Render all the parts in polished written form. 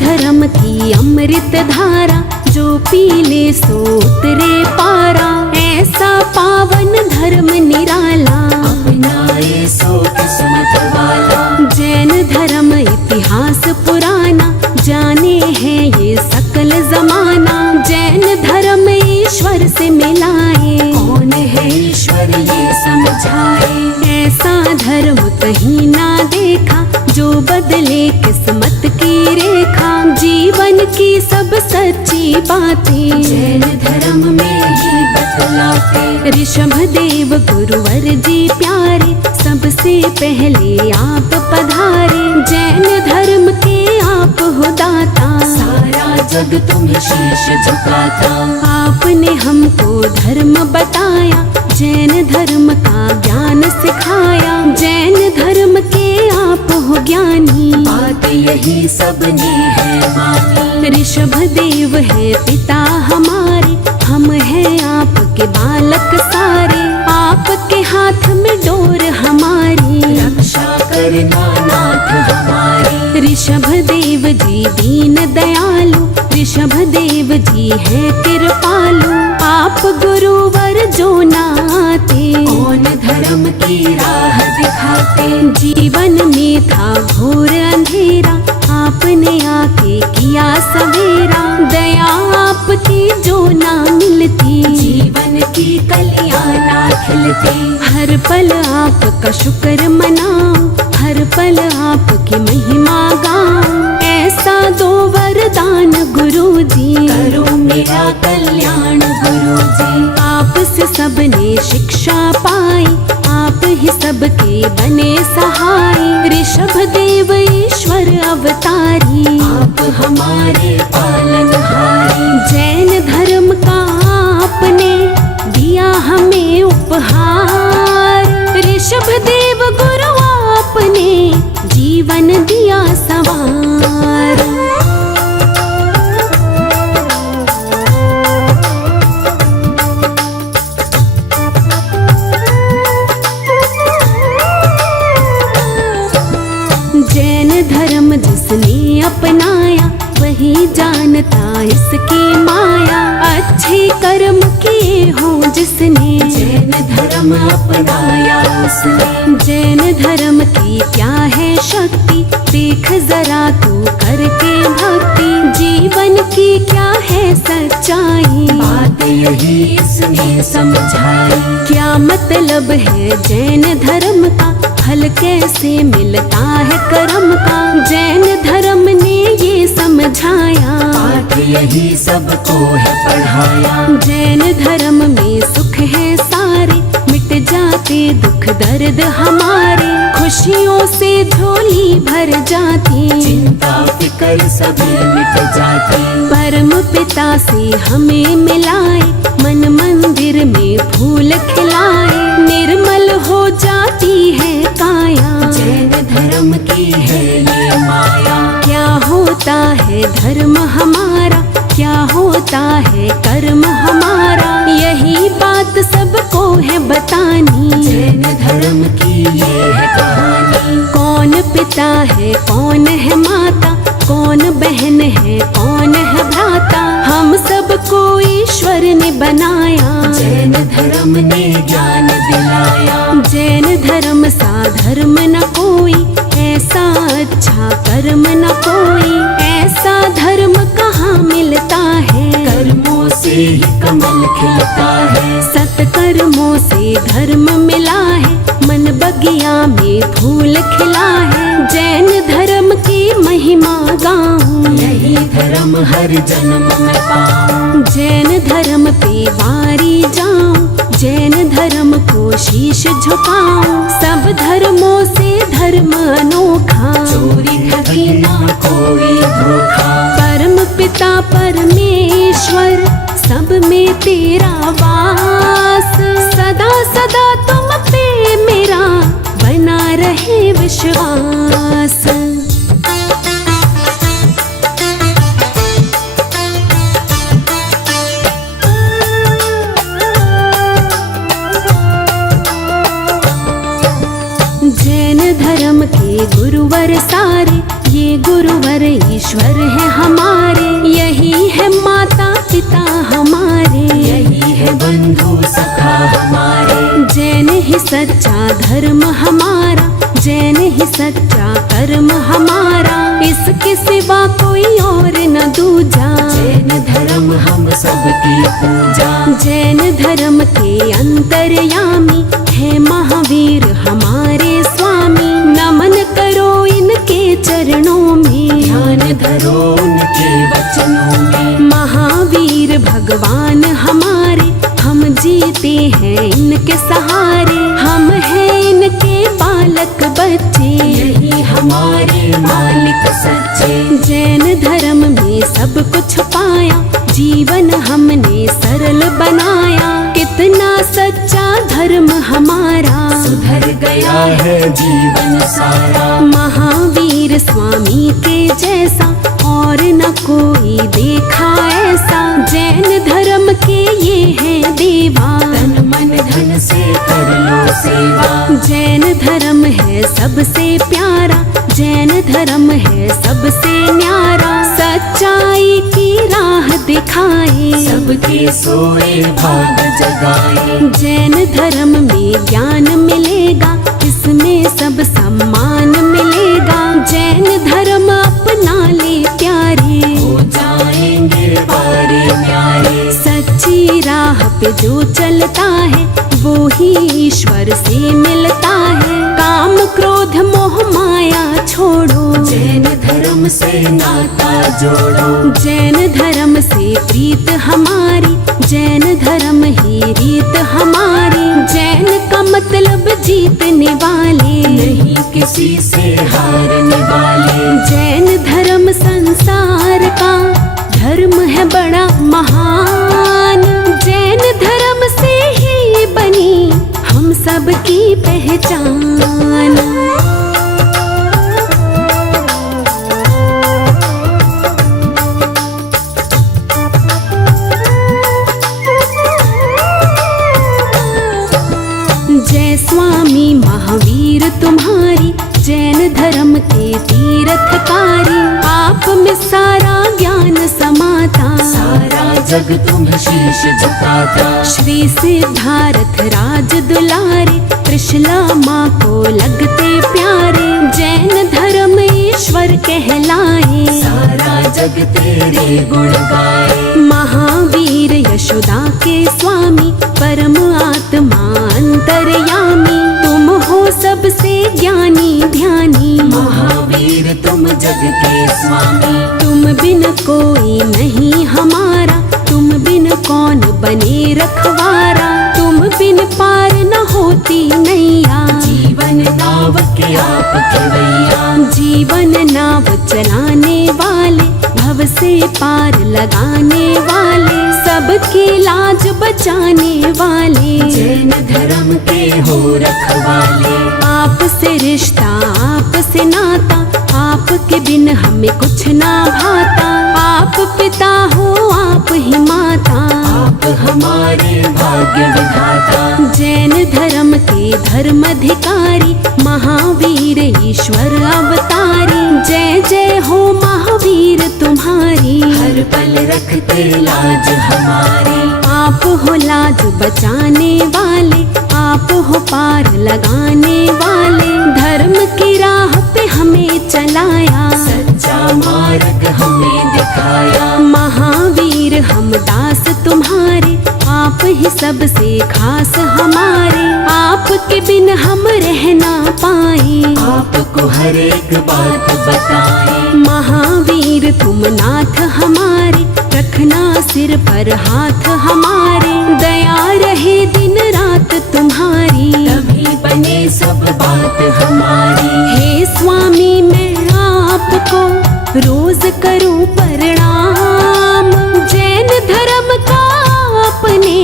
धर्म की अमृत धारा, जो पी ले सो उतरे पारा। ऐसा पावन धर्म निराला, अपनाए सो किस्मत वाला। जैन धर्म इतिहास पुराना, जाने हैं ये सकल जमाना। जैन धर्म ईश्वर से मिलाए, कौन है ईश्वर ये समझाए। ऐसा धर्म कहीं ना देखा, जो बदले किस्मत की रेखा। जीवन की सब सच्ची बातें जैन धर्म में ही बतलाते। ऋषभ देव गुरुवर जी प्यारे, सबसे पहले आप पधारे। जैन धर्म के आप हो दाता, सारा जग तुम्हें शीश झुकाता। आपने हमको धर्म बताया, जैन धर्म का ज्ञान सिखाया। जैन धर्म के आप हो ज्ञानी, बात यही सबने है मानी। ऋषभ देव है पिता हमारे, हम हैं आपके बालक सारे। आपके हाथ में डोर हमारी, रक्षा करना नाथ हमारी। ऋषभ देव जी दीन दयालु, ऋषभ देव जी है कृपालु। आप गुरुवर जो नाते, कौन धर्म की राह दिखाते। जीवन में था घोर अंधेरा, आपने आके किया सवेरा। दया आपकी जो ना मिलती, जीवन की कलियां ना खिलती। हर पल आपका शुक्र मनाऊं, हर पल आपकी महिमा गाऊं। ऐसा दो वरदान गुरु जी, करो मेरा कल्याण गुरु जी। आपसे सबने शिक्षा पाई, आप ही सबके बने सहाय। ऋषभ देव ईश्वर अवतारी, आप हमारे पालनहारी। जैन धर्म का आपने दिया हमें उपहार। ऋषभ देव गुरु आपने जीवन दिया सवार। जैन धर्म जिसने अपनाया, वही जानता इसकी माया। अच्छे कर्म किए हों जिसने, जैन धर्म अपनाया उसने। जैन धर्म की क्या है शक्ति, देख जरा तू करके भक्ति। जीवन की क्या है सच्चाई, बात यही इसने समझाई। क्या मतलब है जैन धर्म का, फल कैसे मिलता है कर्म का। जैन धर्म ने ये समझाया, बात यही सबको है पढ़ाया। जैन धर्म में सुख है सारे, मिट जाते दुख दर्द हमारे। खुशियों से झोली भर जाती, चिंता फिकर सभी मिट जाती। परम पिता से हमें मिलाए, मन मंदिर में फूल खिलाए। निर्मल हो जाती है काया, जैन धर्म की है ये माया। क्या होता है धर्म हमारा, क्या होता है कर्म हमारा। यही बात सबको है बतानी, जैन धर्म की ये है कहानी। कौन पिता है कौन है माता, कौन बहन है कौन है भ्राता। हम सबको ईश्वर ने बनाया, जैन धर्म ने ज्ञान दिलाया। जैन धर्म सा धर्म न कोई, ऐसा अच्छा कर्म न कोई। ऐसा धर्म कहाँ मिलता है, कर्मों से ही कमल खिलता है। सत्कर्मों से धर्म मिला है, मन बगिया में फूल खिला है। जैन धर्म की महिमा गाऊं, यही धर्म हर जन्म में पाऊं। जैन धर्म पे वारी जाऊं, जैन धर्म को शीश झुकाऊं। सब धर्मों से धर्म अनोखा, चोरी ठगी ना कोई धोखा। परम पिता परमेश्वर, सब में तेरा वास। सदा सदा तुम पे मेरा बना रहे विश्वास। जैन धर्म के गुरुवर सारे, ये गुरुवर ईश्वर है हमारे, यही है माता पिता हमारे, यही है बंधु सखा हमारे। जैन ही सच्चा धर्म हमारा, जैन ही सच्चा कर्म हमारा, इसके सिवा कोई और न दूजा। जैन धर्म हम सबकी पूजा, जैन धर्म के अंतर्यामी है महावीर हमारे स्वामी। नमन करो इनके चरणों में, ध्यान धरो उनके वचनों में। महावीर भगवान हमारे, हम जीते हैं इनके सहारे। हम हैं इनके बालक बच्चे, यही हमारे मालिक सच्चे। जैन धर्म में सब कुछ पाया, जीवन हमने सरल बनाया। कितना सच्चा धर्म हमारा, सुधर गया है जीवन सारा। महावीर स्वामी के जैसा और न कोई देखा ऐसा। जैन धर्म के ये है देवा, तन मन धन से कर लो सेवा। जैन धर्म है सबसे प्यारा, जैन धर्म है सबसे न्यारा। सच्चाई की राह दिखाए, सबके सोए भाग जगाए। जैन धर्म में ज्ञान मिलेगा, इसमें सब सम्मान मिलेगा। जैन धर्म अपना ले प्यारे, हो जाएंगे बारे न्यारे। सच्ची राह पे जो चलता है वो ही ईश्वर से मिलता है। काम क्रोध मोह माया छोड़ो, जैन धर्म से नाता जोड़ो। जैन धर्म से प्रीत हमारी, जैन धर्म ही रीत हमारी। जैन का मतलब जीतने वाले, नहीं किसी से हारने वाले। जैन धर्म संसार का धर्म है बड़ा महान। जैन धर्म से ही बनी हम सबकी पहचान। जय स्वामी महावीर तुम्हारी, जैन धर्म के तीर्थकारी। आप में सारा ज्ञान समाता, सारा जग तुम्हें शीश झुकाता। श्री सिद्धार्थ राज दुलारे, त्रिशला माँ को लगते प्यारे। जैन धर्म ईश्वर कहलाए, सारा जग तेरे गुण गाए। महावीर यशोदा के स्वामी, परम आत्मा अंतर्यामी। तुम हो सबसे ज्ञानी ध्यानी, महावीर तुम जग के स्वामी। तुम बिन कोई नहीं हमारा, तुम बिन कौन बने रखवारा। तुम बिन पार न होती नैया, जीवन नाव के आप खेवैया। जीवन नाव चलाने वाले, भव से पार लगाने वाले। सबकी लाज बचाने वाले, जैन धर्म के हो रखवाले। आपसे रिश्ता आपसे नाता, आपके बिन हमें कुछ ना भाता। आप पिता हो आप ही माता, आप हमारे भाग्य विधाता। जैन धर्म के धर्माधिकारी, महावीर ईश्वर अवतारी। जय जय हो महावीर तुम्हारी, हर पल रखते लाज हमारी। आप हो लाज बचाने वाले, आप हो पार लगाने वाले। धर्म की राह पे हमें चलाया, सच्चा मार्ग हमें दिखाया। महावीर हम दास तुम्हारे, आप ही सबसे खास हमारे। आपके बिन हम रह ना पाए, आपको हर एक बात बताएं। महावीर तुम नाथ हमारे, रखना सिर पर हाथ हमारे। दया रहे दिन रात तुम्हारी, तभी बने सब बात हमारी। हे स्वामी मैं आपको रोज करूं प्रणाम। जैन धर्म का आपने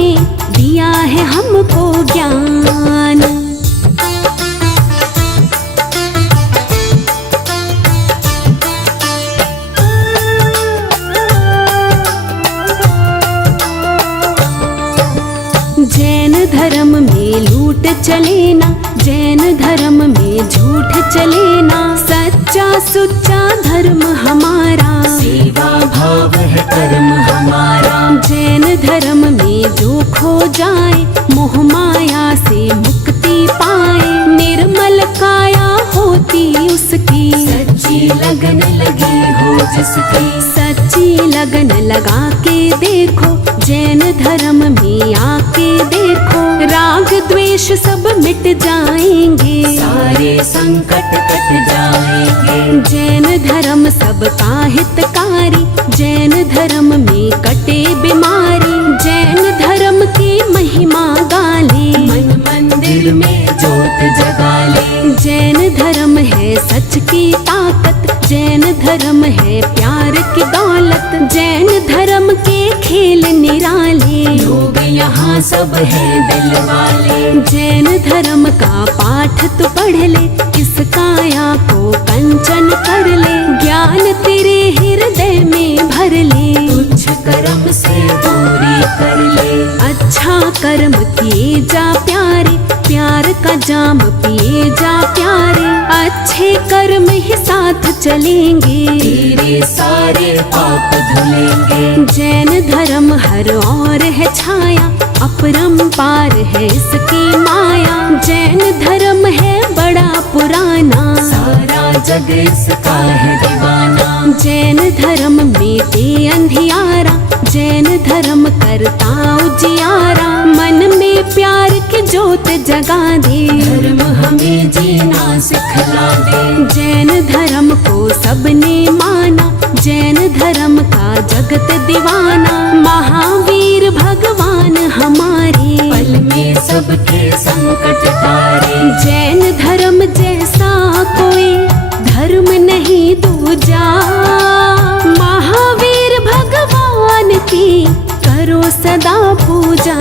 दिया है हमको ज्ञान। जैन धर्म में लूट चले ना, जैन धर्म में झूठ चले ना। सच्चा सुच्चा धर्म हमारा, सेवा भाव है कर्म हमारा। जैन धर्म में जो खो जाए मोह माया से मुक्ति पाए, निर्मल काया होती उसकी, सच्ची लगन लगी हो जिसकी, सच्ची लगन लगा के देखो, जैन धर्म में आके देखो, राग द्वेष सब मिट जाएंगे, सारे संकट कट जाएंगे। जैन धर्म सबका हितकारी, जैन धर्म में कटे बीमारी, जैन धर्म की महिमा गाले, मन मंदिर में जोत जगा ले। जैन धर्म है सच की ताकत, जैन धर्म है प्यार की दौलत, जैन धर्म के खेल निराले, लोग यहाँ सब है दिल वाले। जैन धर्म का पाठ तू पढ़ ले, इस काया को कंचन कर ले, ज्ञान तेरे हृदय में भर ले, तुच्छ कर्म से दूरी कर ले। अच्छा कर्म किए जा प्यारे, प्यार का जाम पिए जा प्यारे, अच्छे कर्म ही साथ चलेंगे, तेरे सारे पाप धुलेंगे। जैन धर्म हर और है छाया, अपरंपार है इसकी माया, जैन धर्म है बड़ा पुराना, सारा जग इसका है दीवाना। जैन धर्म मेटे अंधियारा, जैन धर्म करता उजियारा, मन में प्यार की ज्योत जगा दे, धर्म हमें जीना सिखला दे। जैन धर्म को सबने माना, जैन धर्म का जगत दीवाना, महावीर भगवान हमारे, पल में सबके संकट तारे। जैन धर्म जैसा कोई धर्म नहीं दूजा, महावीर भगवान की करो सदा पूजा।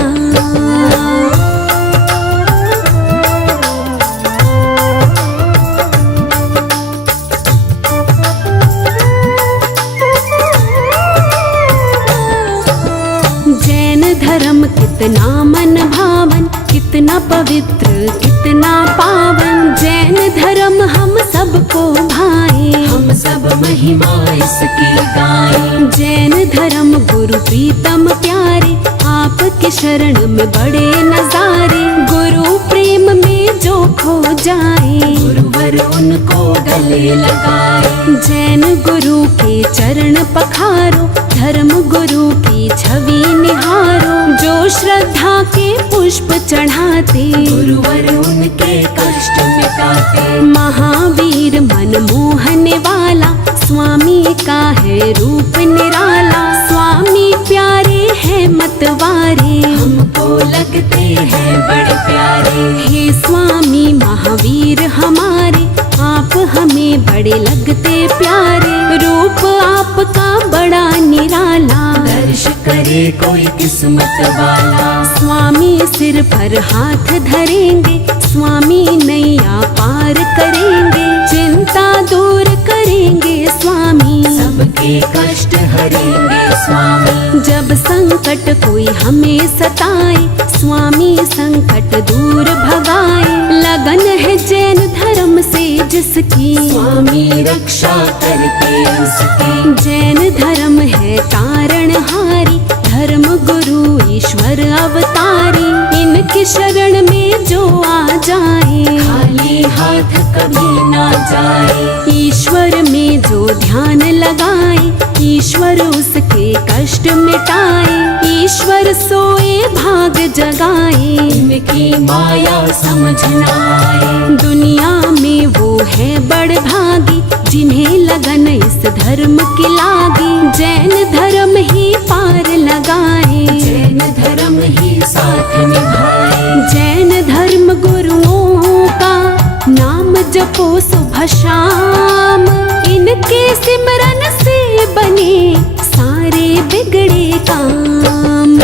जैन धर्म कितना मन भावन, कितना पवित्र, कितना पावन, जैन धर्म हम सबको भाए, हम सब महिमा इसकी गाएं। जैन धर्म गुरु प्रीतम प्यारे, आपके शरण में बड़े नजारे, गुरु प्रेम में जो खो जाए, गुरुवर उनको गले लगाए। जैन गुरु के चरण पखारो, धर्म गुरु की छवि निहारो, जो श्रद्धा के पुष्प चढ़ाते, गुरुवर उनके कष्ट मिटाते। महावीर मन मोहने वाला, स्वामी का है रूप निराला, स्वामी प्यारे है मतवारे, हमको लगते हैं बड़े प्यारे। हे स्वामी महावीर हमारे, आप हमें बड़े लगते प्यारे, रूप आपका बड़ा निराला, दर्श करे कोई किस्मत वाला। स्वामी सिर पर हाथ धरेंगे, स्वामी नैया पार करेंगे, चिंता दूर करेंगे स्वामी, सबके कष्ट हरेंगे स्वामी। जब संकट कोई हमें सताए, स्वामी संकट दूर भगाए, लगन है जैन धर्म से जिसकी, स्वामी रक्षा करते उसकी। जैन धर्म है तारणहारी, धर्म गुरु ईश्वर अवतारी, इनकी शरण में जो आ जाए, खाली हाथ कभी ना जाए। ईश्वर में जो ध्यान लगाए, ईश्वर उसके कष्ट मिटाए, ईश्वर सोए भाग जगाए, इनकी माया समझ ना आए। दुनिया में वो है बड़ भागी, जिन्हें लगन इस धर्म की लागी, जैन धर्म ही पार लगाए, जैन धर्म ही साथ निभाए। जैन धर्म गुरुओं का नाम जपो सुबह शाम, इनके सिमरन से बने सारे बिगड़े काम।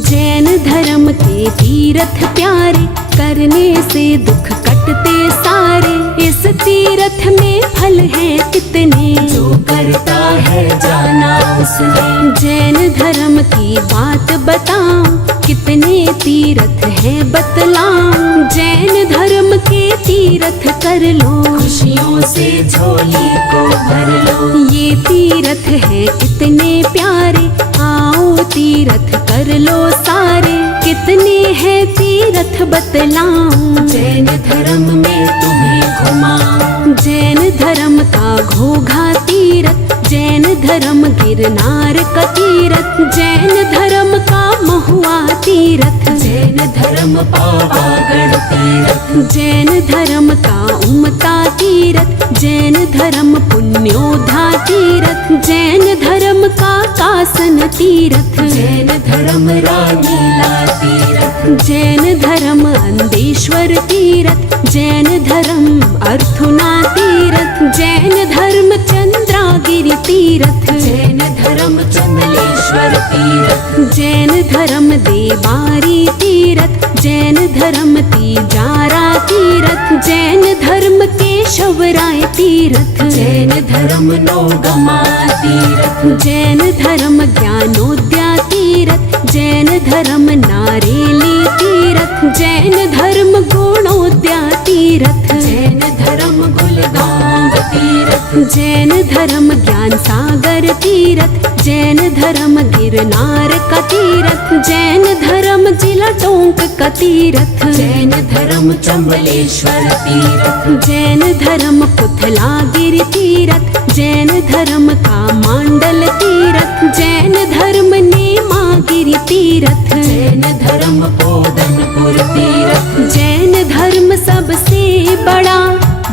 जैन धर्म के तीर्थ प्यारे, करने से दुख कटते सारे, इस तीर्थ में फल है कितने, जो करता है जाना उसने। जैन धर्म की बात बताऊं, कितने तीर्थ है बतलाऊं। जैन धर्म के तीर्थ कर लो, खुशियों से झोली को भर लो। ये तीर्थ है कितने प्यारे, आओ तीर्थ कर लो सारे। कितने हैं तीर्थ बतलाऊं, जैन धर्म में तुम्हें घुमाऊं। जैन धर्म का घोघा तीर्थ, जैन धर्म गिरनार का तीर्थ, जैन धर्म का महुआ तीर्थ, जैन धर्म पावागढ़ तीर्थ। जैन धर्म का उमता तीर्थ, जैन धर्म पुण्योधा तीर्थ, जैन धर्म का कासन तीर्थ, जैन धर्म रानीला तीर्थ। जैन धर्म अंदेश्वर तीर्थ, जैन धर्म अर्थुना तीर्थ, जैन धर्म चंद्रागिरि तीर्थ, जैन धर्म चंदलेश्वर तीर्थ। जैन धर्म देवारी तीर्थ, जैन धर्म तीजारा तीर्थ, जैन धर्म केशवराय तीर्थ, जैन धर्म नौगमा तीर्थ। जैन धर्म ज्ञानोद्या तीर्थ, जैन धर्म नारेली तीर्थ, जैन धर्म गुणोद्या तीर्थ, जैन धर्म गुलगांव तीर्थ। जैन धर्म ज्ञान सागर तीर्थ, जैन धर्म गिरनार का तीर्थ, जैन धर्म जिला टोंक का तीर्थ, जैन धर्म चंबलेश्वर तीर्थ। जैन धर्म पुथलागिरि तीर्थ, जैन धर्म का मांडल तीर्थ, जैन धर्म नेमागिरि तीर्थ, जैन धर्म पोदनपुर तीर्थ। जैन धर्म सबसे बड़ा,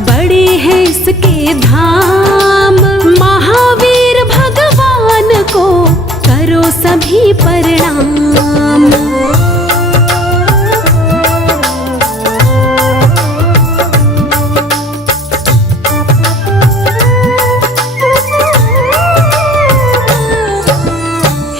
बड़े हैं इसके धाम। महावीर भगवान को करो सभी प्रणाम।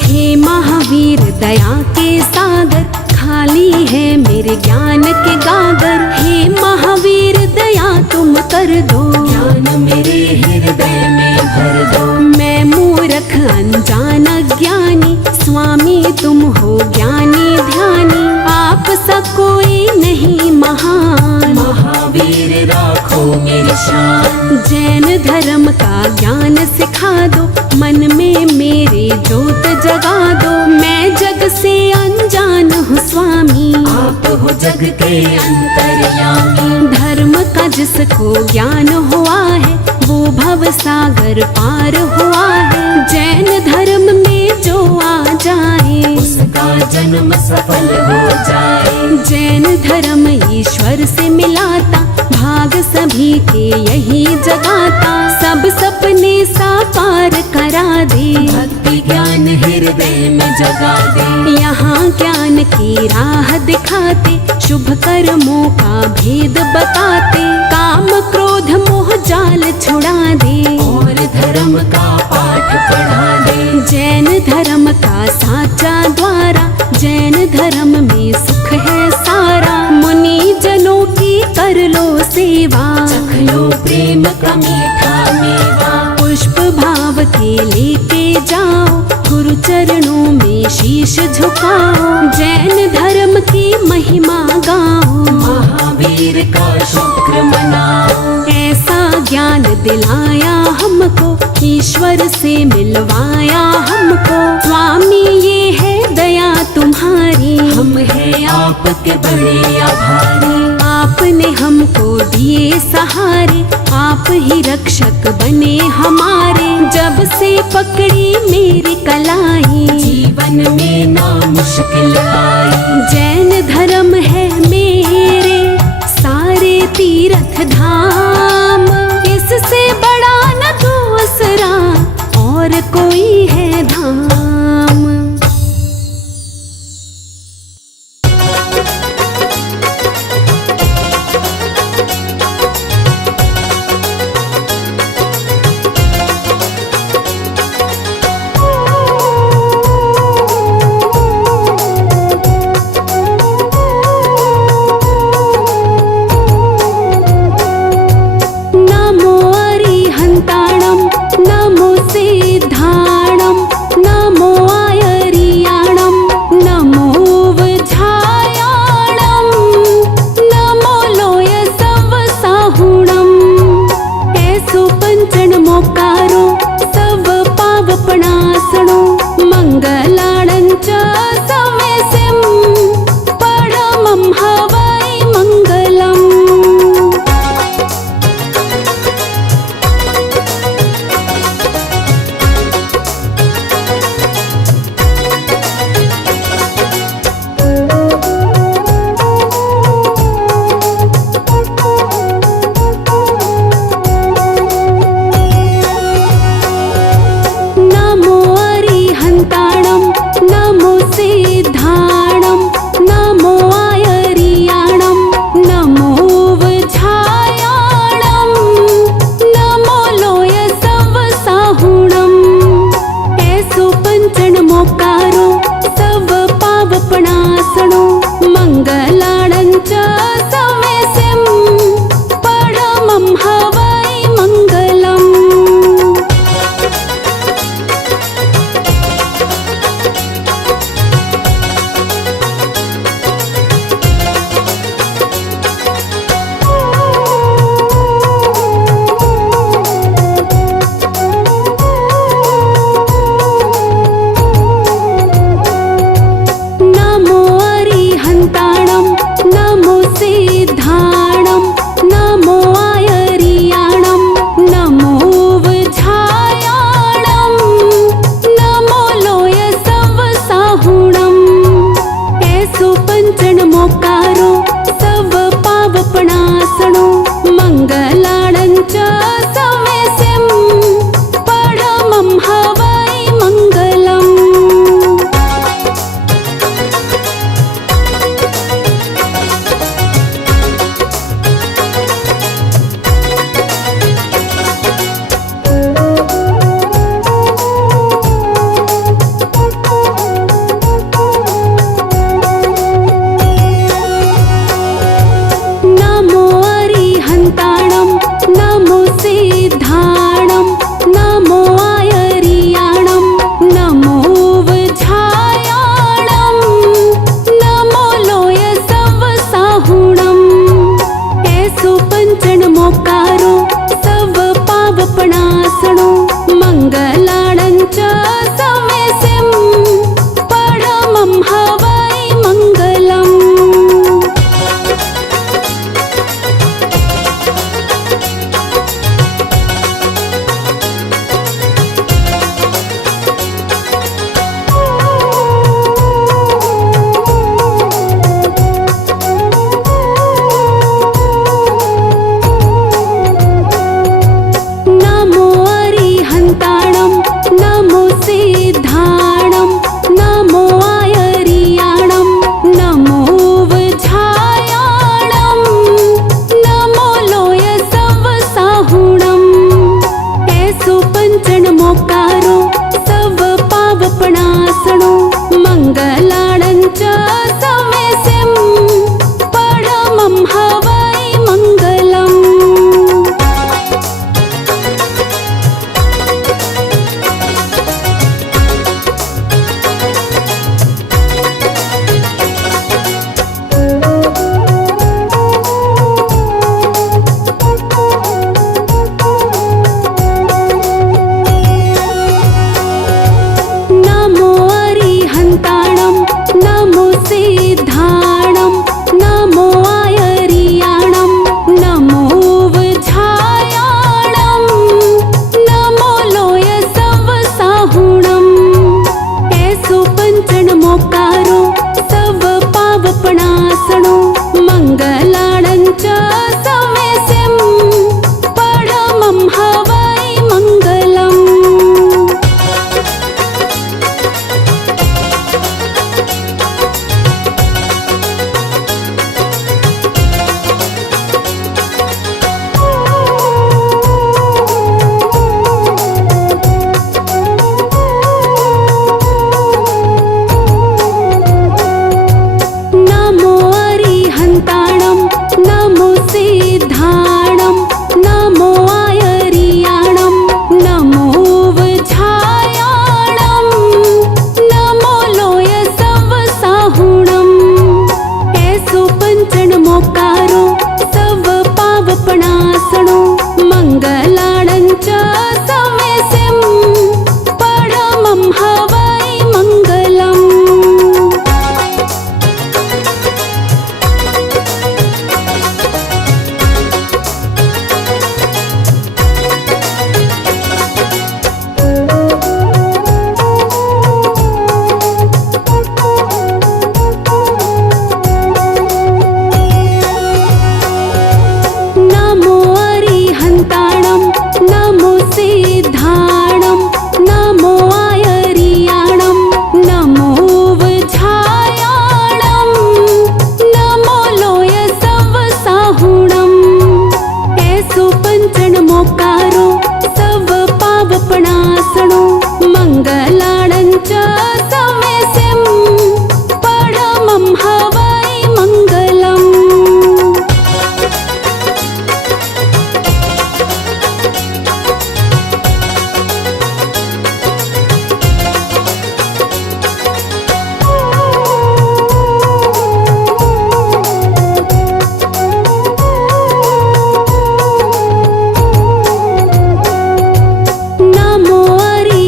हे महावीर दया के सागर, खाली है मेरे ज्ञान के गागर। हे महावीर दया तुम कर दो, ज्ञान मेरे हृदय में भर दो। मैं मूर्ख अनजान ज्ञानी, स्वामी तुम हो ज्ञानी ध्यानी। आप सा कोई नहीं महान, महावीर राखो मेरी शान। जैन धर्म का ज्ञान सिखा दो, मन में मेरे ज्योत जगा दो। मैं जग से अनजान हूँ स्वामी, आप हो जग के अंतर्यामी। धर्म का जिसको ज्ञान हुआ है, वो भव सागर पार हुआ है। जैन धर्म में जो आ जाए, उसका जन्म सफल हो जाए। जैन धर्म ईश्वर से मिलाता, भाग सभी के यही जगाता। सब सपने साकार करा दे, भक्ति ज्ञान हृदय में जगा दे। यहाँ ज्ञान की राह दिखाते, शुभ कर्मों का भेद बताते। काम क्रोध मोह जाल छुड़ा दे, और धर्म का पाठ पढ़ा दे। जैन धर्म का साचा द्वारा, जैन धर्म में सुख है सारा। मुनि जनों की कर लो सेवा, चख लो प्रेम का मीठा मेवा। पुष्प भाव के लेके जाओ, गुरु चरणों में शीश झुकाओ। जैन धर्म की महिमा गाओ, महावीर का शुक्र मनाओ। ऐसा ज्ञान दिलाया हमको, ईश्वर से मिलवाया हमको। स्वामी ये है दया तुम्हारी, हम हैं आपके बड़े आभारी। आपने हमको दिए सहारे, आप ही रक्षक बने हमारे। जब से पकड़ी मेरी कलाई, जीवन में ना मुश्किल आई। जैन धर्म है मेरे सारे तीर्थ धाम। इससे बड़ा न दूसरा और कोई है धाम। वासणो मङ्गलाणं च समेस्यं परमं हवै मङ्गलम्। नमो हरि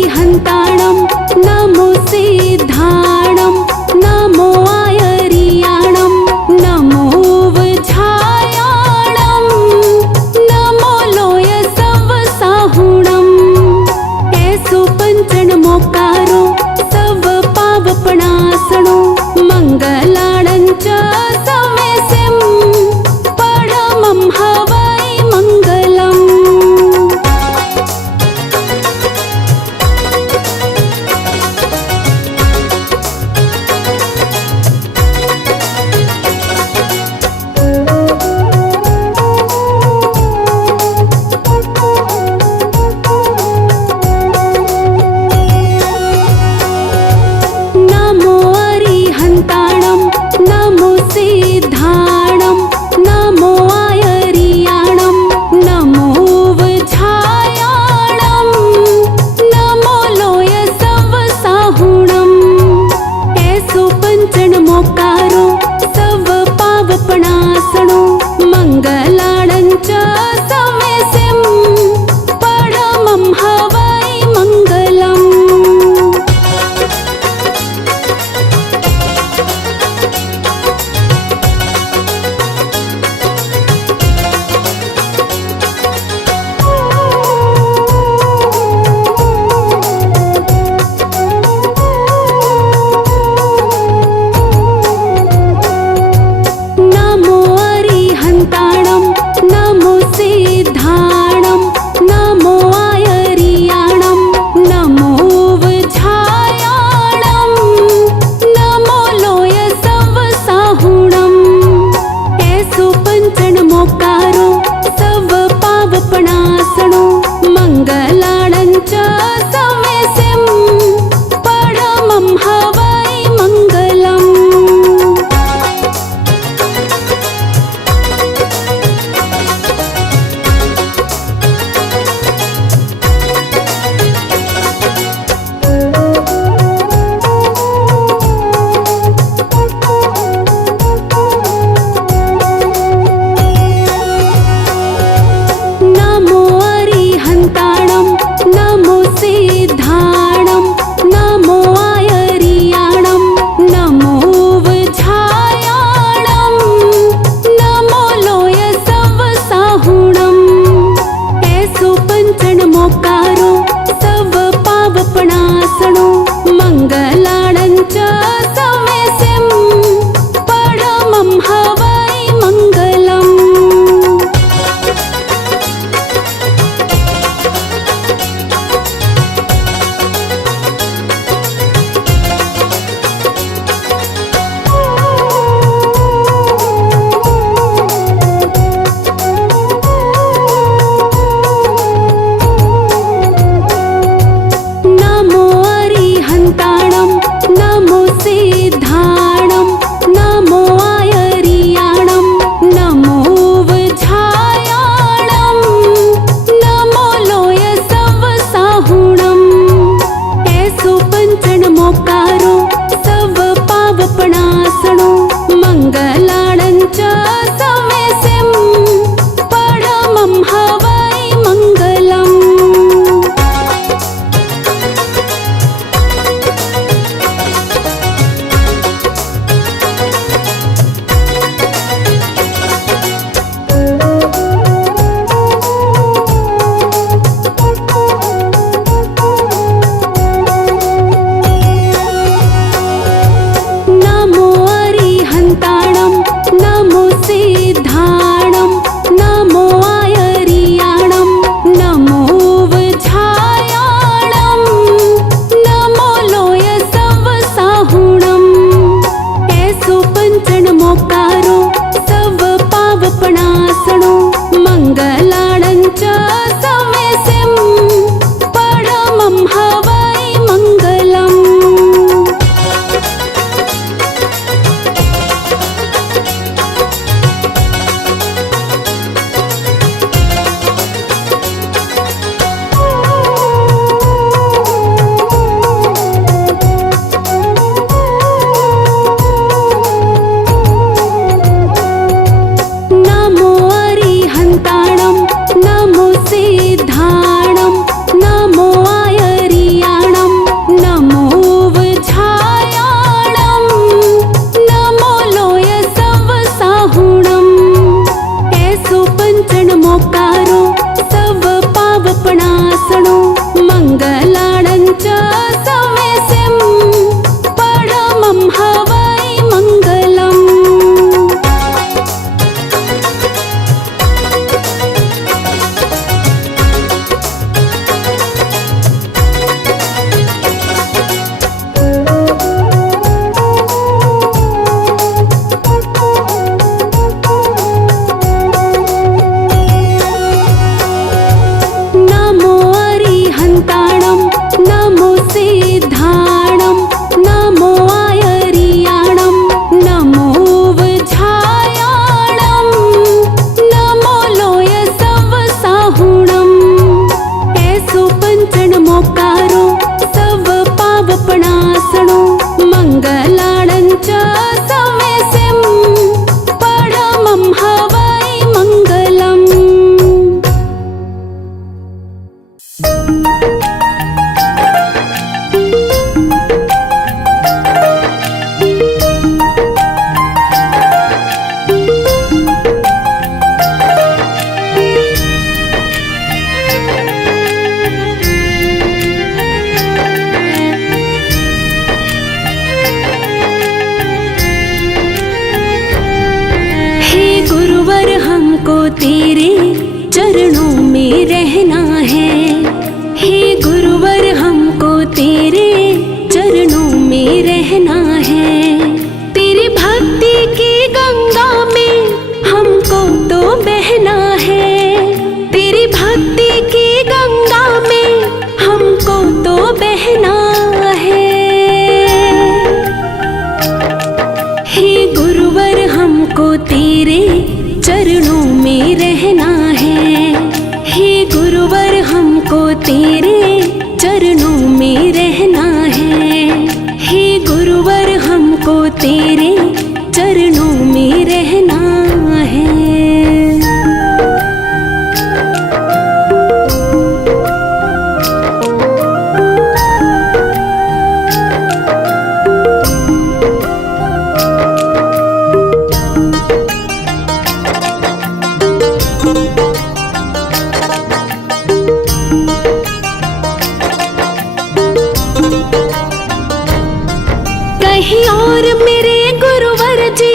कहीं और मेरे गुरुवर जी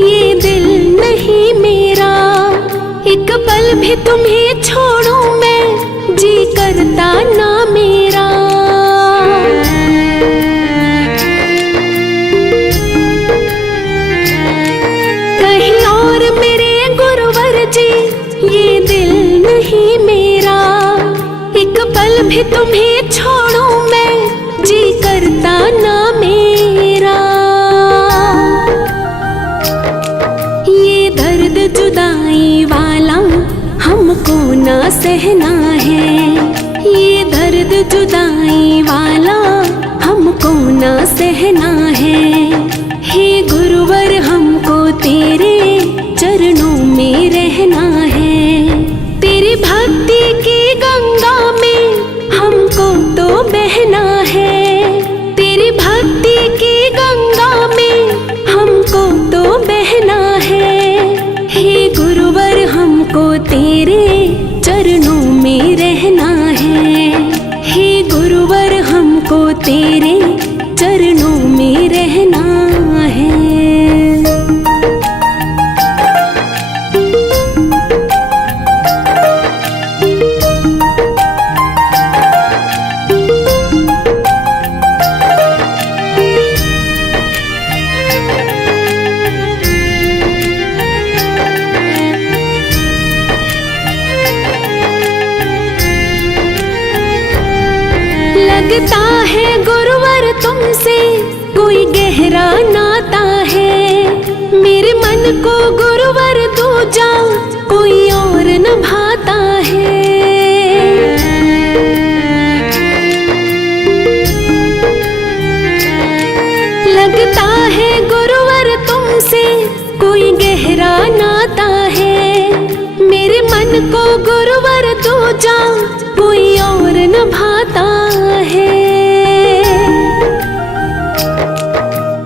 ये दिल नहीं मेरा, एक पल भी तुम्हें छोड़ूं मैं जी करता ना मेरा। कहीं और मेरे गुरुवर जी ये दिल नहीं मेरा, एक पल भी तुम्हें छोड़ूं मैं जी करता ना मेरा। ये दर्द जुदाई वाला हमको ना सहना है, ये दर्द जुदाई वाला हमको ना सहना है। हे गुरुवर हमको तेरे चरणों में रहना है, तेरी भक्ति की गंगा में हमको तो बहना है, तेरी भक्ति की गंगा में हमको तो बहना है। हे गुरुवर हमको तेरे चरणों में रहना है, हे गुरुवर हमको तेरे चरणों में रहना है। लगता है गुरुवर तुमसे कोई गहरा नाता है, मेरे मन को गुरुवर दूजा कोई और न भाता है। लगता है गुरुवर तुमसे कोई गहरा नाता है, मेरे मन को गुरुवर दूजा कोई और न भाता है।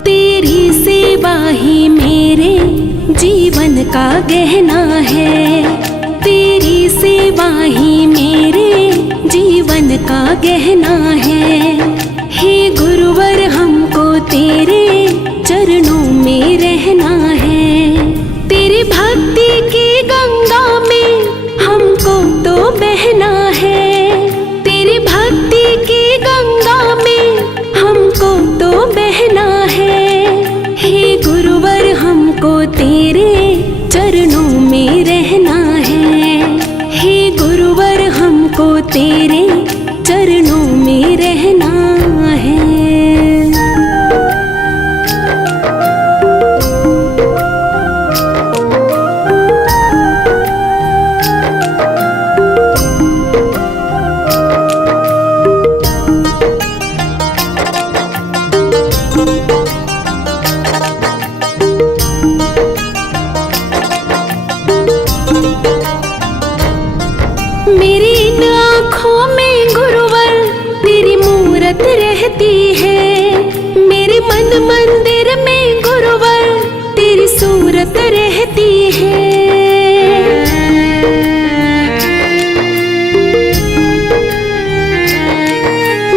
तेरी सेवा ही मेरे जीवन का गहना है, तेरी सेवा ही मेरे जीवन का गहना है। हे गुरुवर हमको तेरे चरणों में रहना है, तेरी भक्ति की गंगा में हमको तो बहना है, तेरी भक्ति की गंगा में हमको तो बहना है। हे गुरुवर हमको तेरे चरणों में रहना है, हे गुरुवर हमको तेरे चरणों में रहना है। मेरी इन आँखों में गुरुवर तेरी मूरत रहती है, मेरे मन मंदिर में गुरुवर तेरी सूरत रहती है।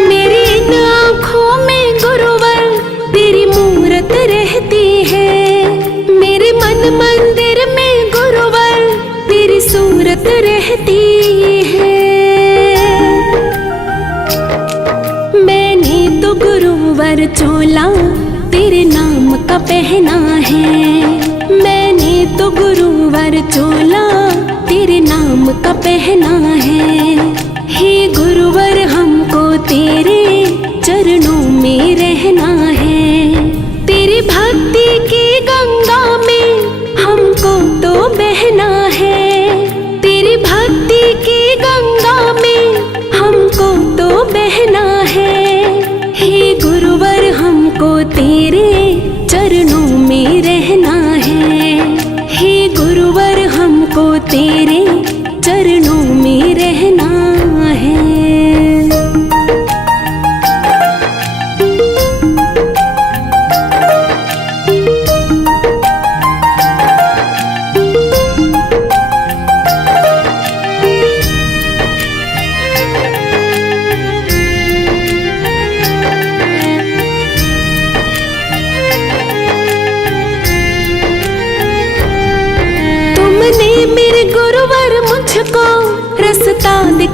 मेरी इन आँखों में गुरुवर तेरी मूरत रहती है, मेरे मन मंदिर में गुरुवर तेरी सूरत रहती है। मैंने तो गुरुवर चोला तेरे नाम का पहना है, मैंने तो गुरुवर चोला तेरे नाम का पहना है। हे गुरुवर हमको तेरे चरणों में रहना है, तेरी भक्ति की गंगा में हमको तो बहना है, तेरी भक्ति की गंगा में हमको तो बहना है। हे गुरुवर हमको तेरे चरणों में रहना है, हे गुरुवर हमको तेरे चरणों में रहना है।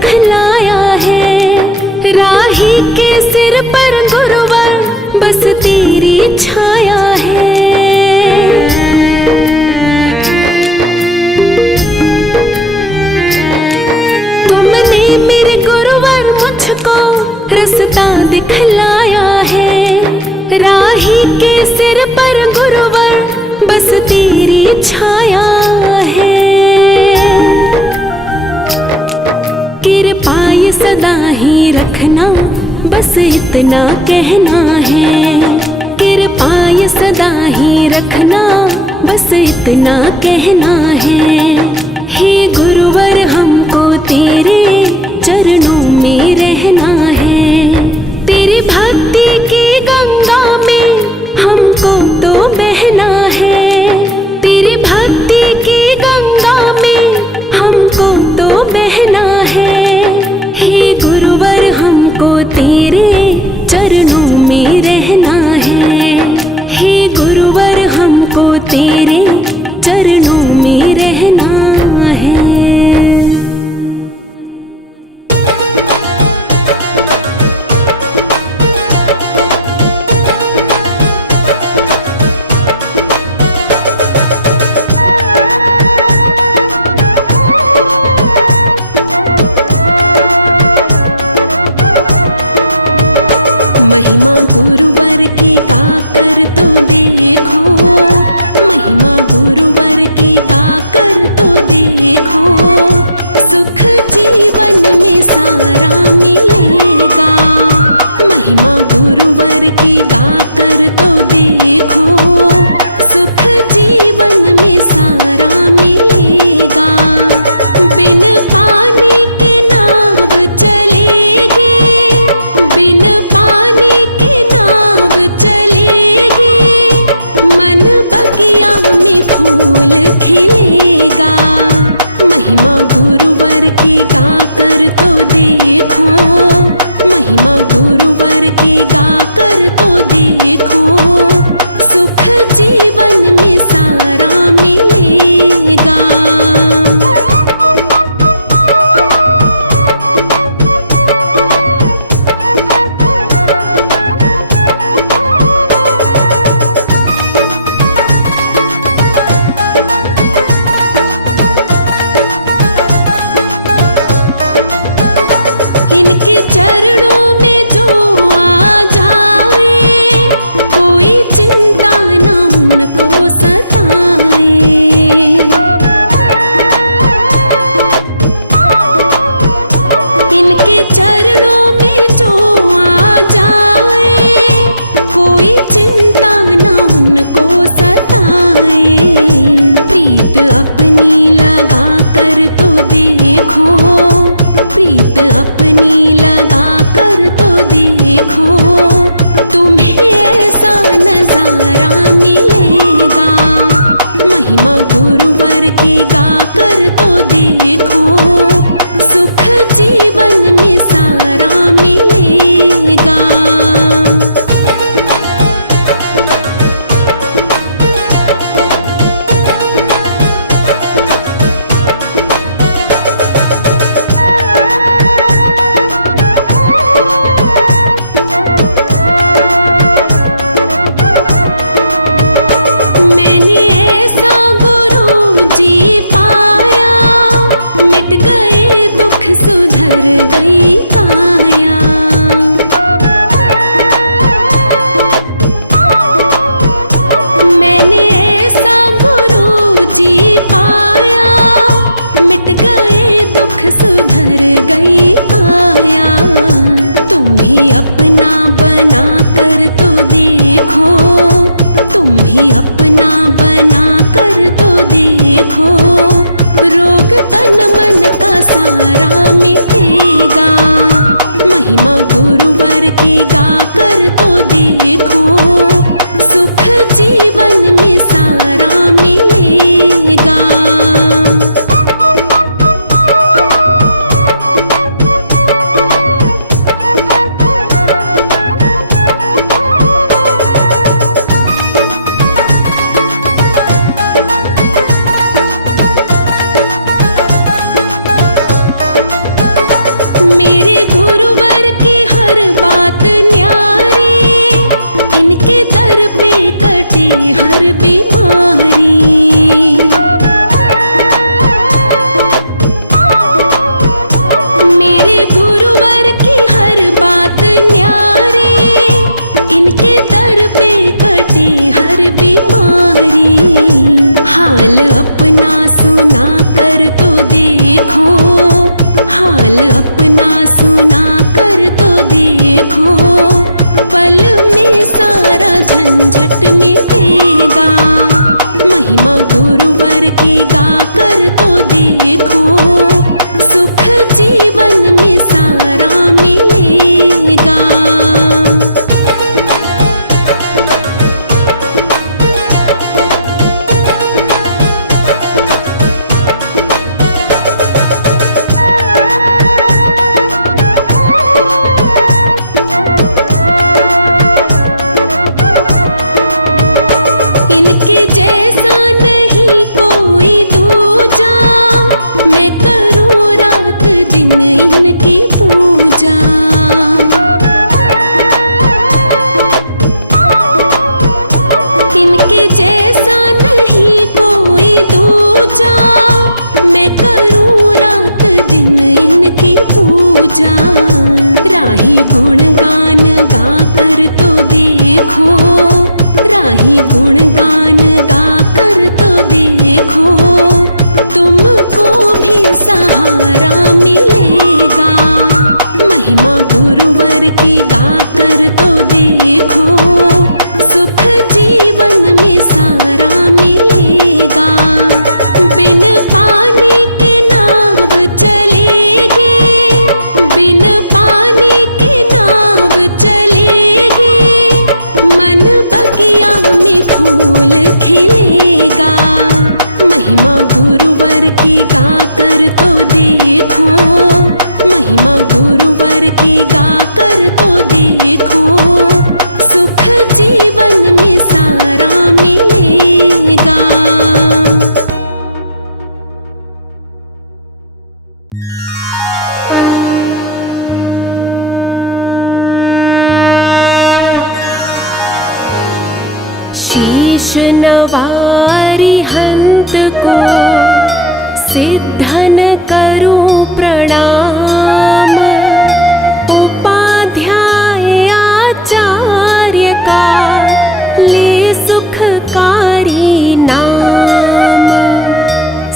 दिखलाया है। राही के सिर पर गुरुवर बस तेरी छाया है। तुमने मेरे गुरुवर मुझको रास्ता दिखलाया है। राही के सिर पर गुरुवर बस तेरी छाया है। कृपा ये सदा ही रखना बस इतना कहना है। कृपा ये सदा ही रखना बस इतना कहना है। हे गुरुवर हमको तेरे चरणों में रहना है। तेरी भक्ति की गंगा में हमको तो बहना है। तेरी भक्ति की गंगा में हमको तो बहना है। हे गुरुवर हमको तेरे चरणों में रहना है। हे गुरुवर हमको तेरे चरणों में रहना है। वैष्णवारि हंत को सिद्धन करूं प्रणाम। उपाध्याय आचार्य का ले सुखकारी नाम।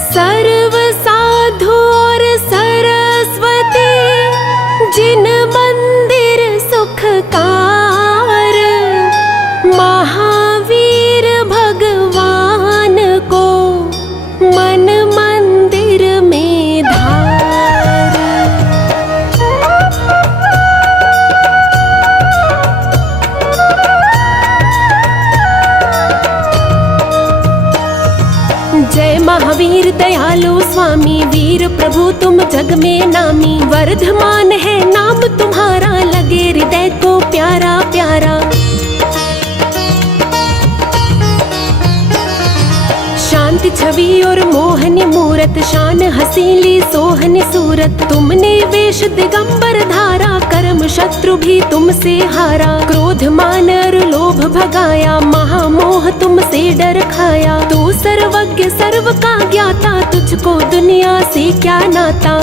सर्व साधु और सरस्वती जिन मंदिर सुखकार। महावीर भगवान को मन मंदिर में धार। जय महावीर दयालु स्वामी, वीर प्रभु तुम जग में नामी। वर्धमान है नाम तुम्हारा, लगे हृदय को प्यारा प्यारा। शांति छवि और मोहनी मूरत, शान हसीली सोहनी सूरत। तुमने वेश दिगंबर धारा, कर्म शत्रु भी तुमसे हारा। क्रोध मान और लोभ भगाया, महामोह तुमसे डर खाया। तू सर्वज्ञ सर्व का ज्ञाता, तुझको दुनिया से क्या नाता।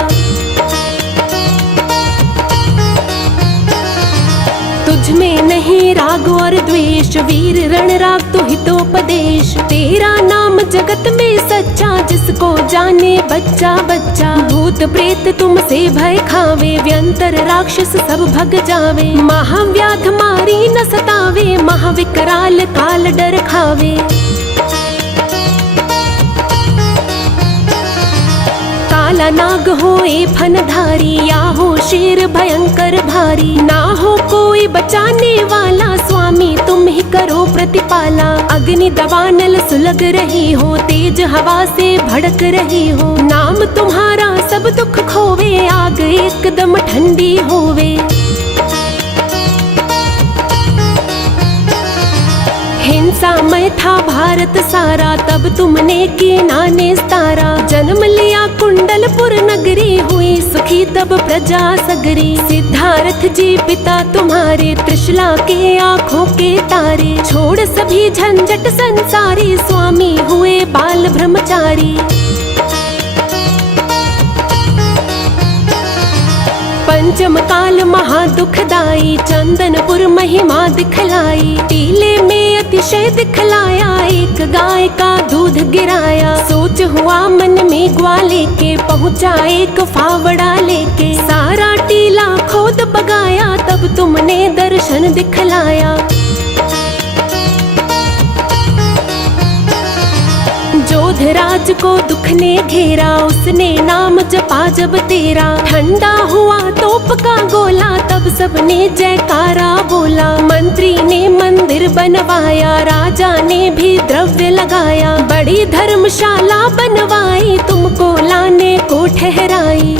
तुझ में नहीं राग और द्वेष, वीर रण राग तो हितोपदेश। तेरा नाम जगत में सच्चा, जिसको जाने बच्चा बच्चा। भूत प्रेत तुमसे भय खावे, व्यंतर राक्षस सब भग जावे। महाव्याध मारी न सतावे, महाविकराल काल डर खावे। काला नाग होए फनधारी, या हो शेर भयंकर भारी। ना हो कोई बचाने वाला, स्वामी तुम ही करो प्रतिपाला। अग्नि दवानल सुलग रही हो, तेज हवा से भड़क रही हो। नाम तुम्हारा सब दुख खोवे, आग एकदम ठंडी होवे। हिंसामय था भारत सारा, तब तुमने कीना ने तारा। जन्म लिया कुंडलपुर नगरी, हुई सुखी तब प्रजा सगरी। सिद्धार्थ जी पिता तुम्हारे, त्रिशला के आँखों के तारे। छोड़ सभी झंझट संसारी, स्वामी हुए बाल ब्रह्मचारी। पंचम काल महादुखदाई, चंदनपुर महिमा दिखलाई। टीले में अतिशय दिखलाया, एक गाय का दूध गिराया। सोच हुआ मन में ग्वाले के, पहुँचा एक फावड़ा लेके। सारा टीला खोद बगाया, तब तुमने दर्शन दिखलाया। जोधराज को दुख ने घेरा, उसने नाम जपा जब तेरा। ठंडा हुआ तोप का गोला, तब सबने जयकारा बोला। मंत्री ने मंदिर बनवाया, राजा ने भी द्रव्य लगाया। बड़ी धर्मशाला बनवाई, तुमको लाने को ठहराई।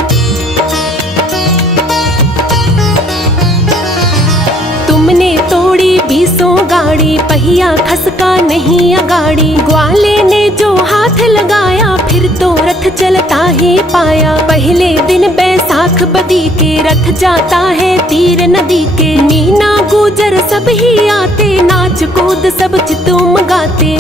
तुमने तोड़ी 20 गाड़ी, पहिया खसका नहीं अगाड़ी। ग्वाले ने जो हाथ लगाया, फिर तो रथ चलता ही पाया। पहले दिन बैसाख बदी के, रथ जाता है तीर नदी के। मीना गुजर सब ही आते, नाच कूद सब चितुम गाते।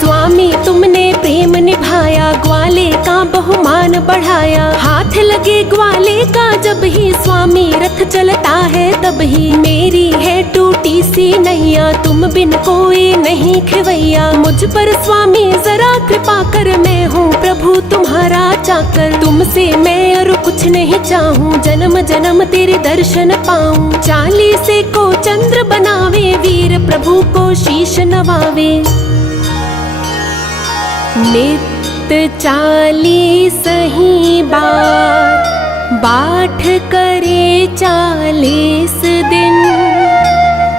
स्वामी तुमने प्रेम निभाया, ग्वाले का बहुमान बढ़ाया। हाथ लगे ग्वाले का जब ही, स्वामी रथ चलता है तब ही। मेरी है टूटी सी नैया, तुम बिन कोई नहीं खिवैया। मुझ पर स्वामी जरा कृपा कर, मैं हूँ प्रभु तुम्हारा चाकर। तुमसे मैं और कुछ नहीं चाहूँ, जन्म जन्म तेरे दर्शन पाऊँ। 40 को चंद्र बनावे, वीर प्रभु को शीश नवावे। नित 40 ही बार, बाठ करे 40 दिन।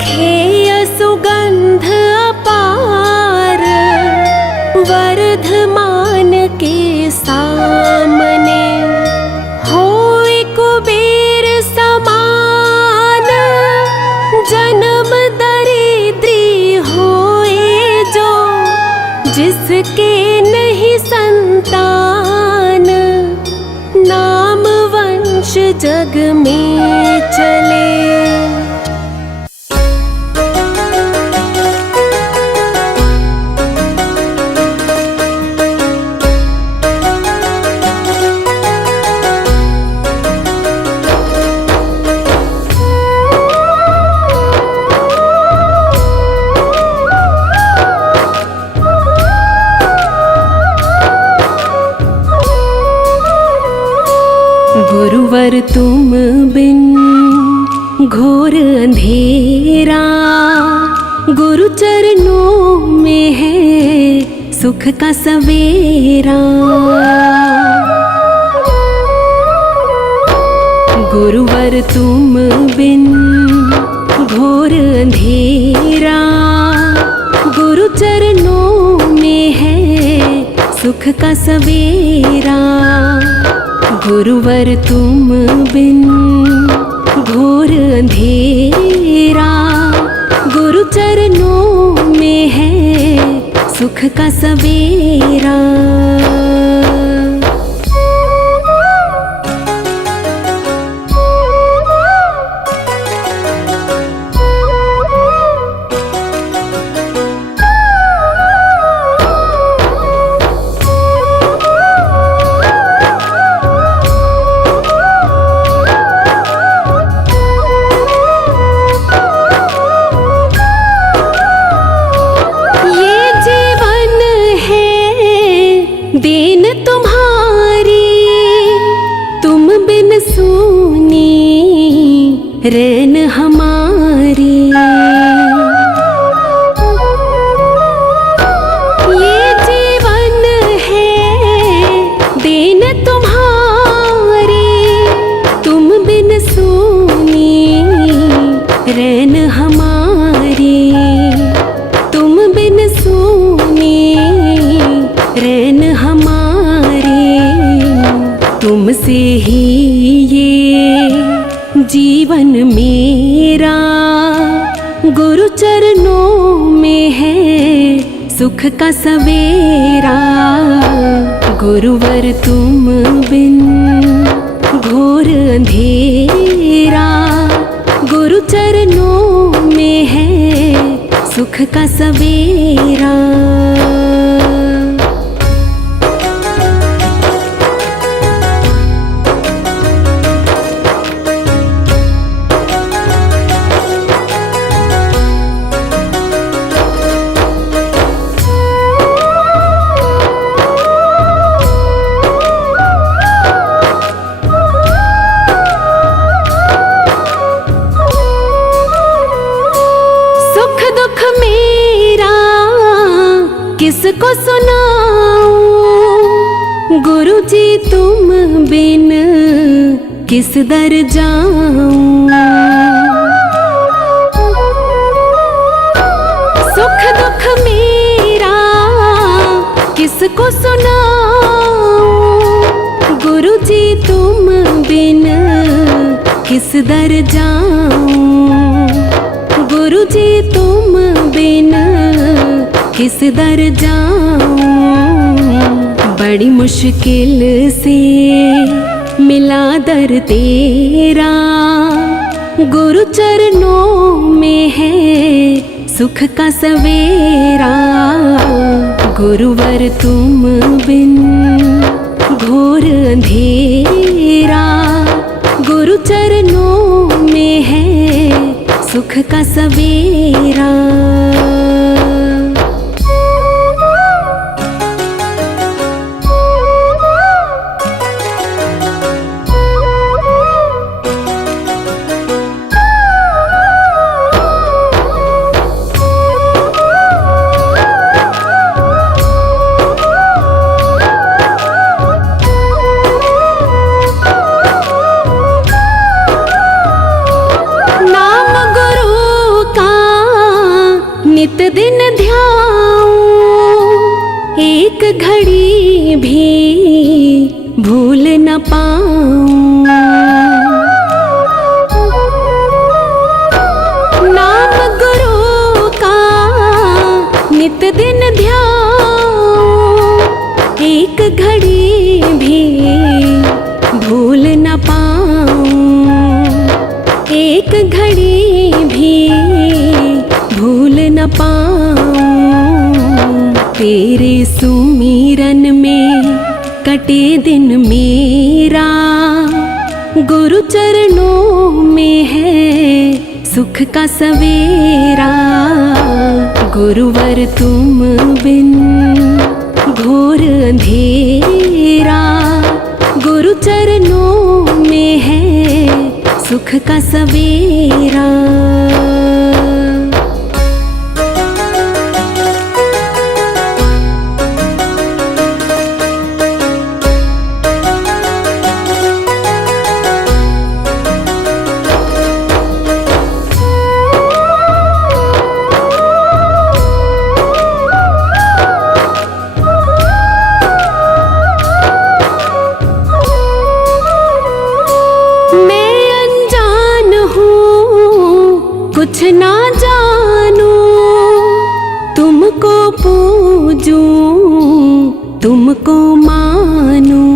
खेय सुगंध अपार, वर्धमान के सामने। होए कुबेर समान, जन्म दरिद्री होए जो। जिसके नहीं संतान, नाम वंश जग में चले। तुम बिन घोर अंधेरा, गुरु चरणों में है सुख का सवेरा। गुरुवर तुम बिन घोर अंधेरा, गुरु चरणों में है सुख का सवेरा। गुरुवर तुम बिन घोर अंधेरा, गुरु चरणों में है सुख का सवेरा। देन तुम्हारी तुम बिन सूनी रैन हमारी। ये जीवन है देन तुम्हारी तुम बिन सूनी रैन हमारी। तुम बिन सूनी रैन हमारी, तुमसे ही ये जीवन मेरा, गुरु चरणों में है सुख का सवेरा। गुरुवर तुम बिन घोर अंधेरा, गुरु चरणों में है सुख का सवेरा। किसको सुनाऊं गुरु जी तुम बिन किस दर जाऊं। सुख दुख मेरा किसको सुनाऊं गुरु जी तुम बिन किस दर जाऊं। गुरु जी तुम बिन किस दर जाऊं। बड़ी मुश्किल से मिला दर तेरा, गुरु चरणों में है सुख का सवेरा। गुरुवर तुम बिन घोर अंधेरा, गुरु चरणों में है सुख का सवेरा। नित दिन ध्याऊं, एक घड़ी भी भूल न पाऊं। नाम गुरु का नित दिन ध्याऊं, एक घड़ी भी भूल न पाऊं। एक घड़ी भी भूल न पाऊं। तेरे सुमिरन में कटे दिन मेरा, गुरु चरणों में है सुख का सवेरा। गुरुवर तुम बिन घोर अंधेरा, गुरु चरणों में है सुख का सवेरा। कुछ ना जानू तुमको पूजूं तुमको मानूं।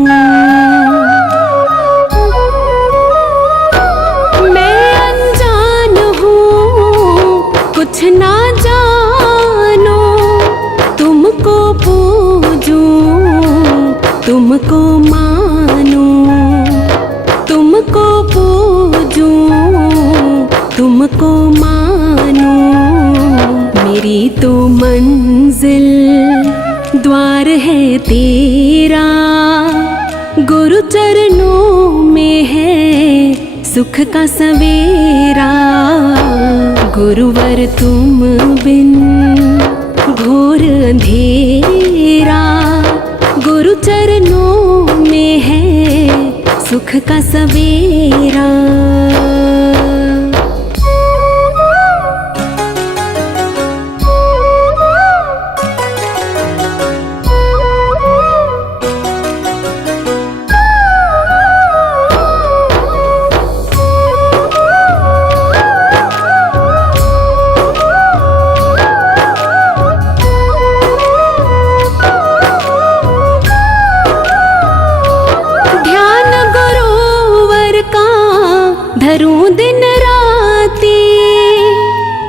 मैं अनजान हूँ कुछ ना जानू तुमको पूजूं तुमको मानूं। तुमको पूजूं तुमको मानूं। मेरी तो मंजिल द्वार है तेरा, गुरु चरणों में है सुख का सवेरा। गुरुवर तुम बिन घोर अंधेरा, गुरु चरणों में है सुख का सवेरा। धरूं दिन राती,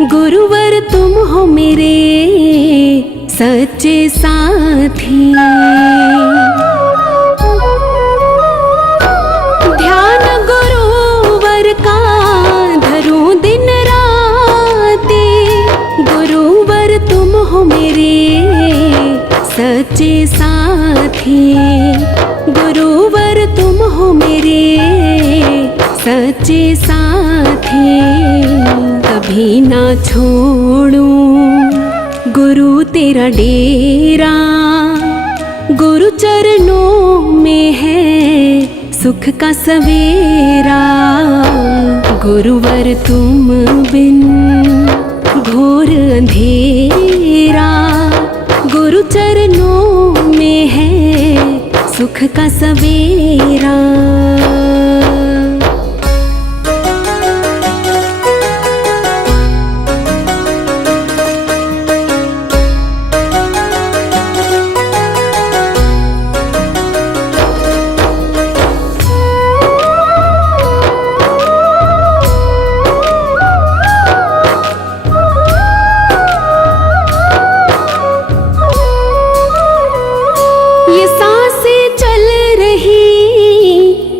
गुरुवर तुम हो मेरे सच्चे साथी। ध्यान गुरुवर का धरूं दिन राती, गुरुवर तुम हो मेरे सच्चे साथी। गुरुवर तुम हो मेरे सच्चे साथी। कभी ना छोड़ूं गुरु तेरा डेरा, गुरु चरणों में है सुख का सवेरा। गुरुवर तुम बिन घोर अंधेरा, गुरु चरणों में है सुख का सवेरा।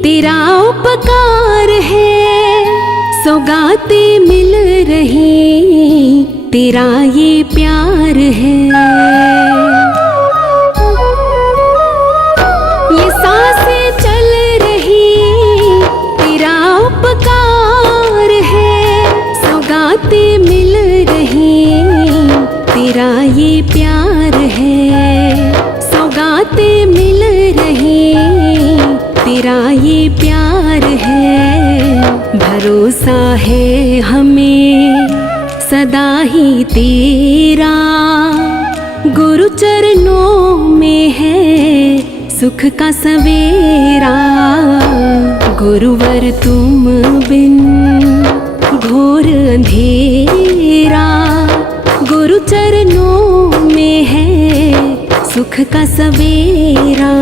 तेरा उपकार है, सौगातें मिल रही, तेरा ये प्यार है। ये सांसें चल रही, तेरा उपकार है, सौगातें मिल रही, तेरा ये प्यार है। सौगातें मिल रही, तेरा ये प्यार है। भरोसा है हमें सदा ही तेरा, गुरु चरणों में है सुख का सवेरा। गुरुवर तुम बिन घोर अंधेरा, गुरु चरणों में है सुख का सवेरा।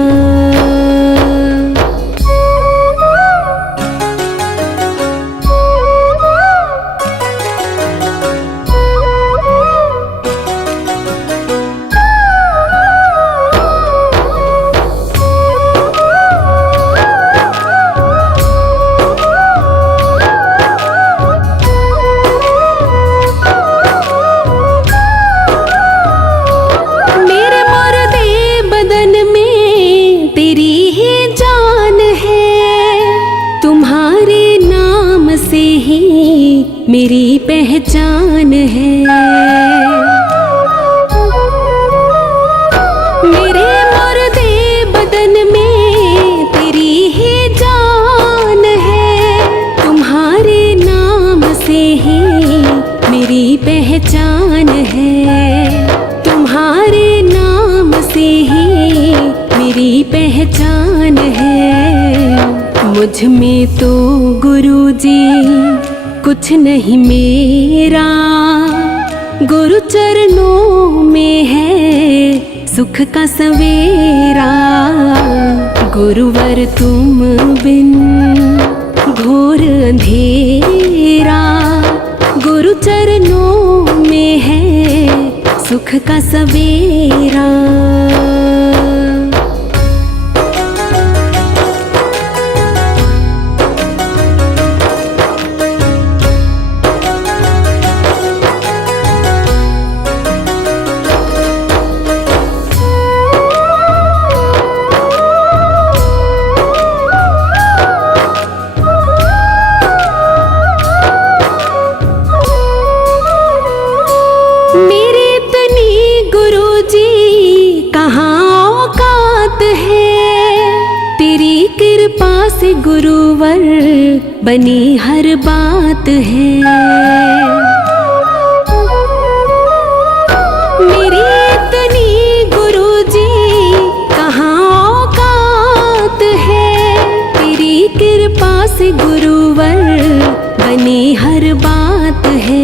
से ही मेरी पहचान है। मेरे मुर्दे बदन में तेरी ही जान है। तुम्हारे नाम से ही मेरी पहचान है। तुम्हारे नाम से ही मेरी पहचान है। मुझ में तो गुरुजी कुछ नहीं मेरा, गुरु चरणों में है सुख का सवेरा। गुरुवर तुम बिन घोर अंधेरा, गुरु चरणों में है सुख का सवेरा। मेरे तनी गुरुजी कहाँ औकात है। तेरी कृपा से गुरुवर बनी हर बात है। मेरे तनी गुरुजी कहाँ औकात है। तेरी कृपा से गुरुवर बनी हर बात है।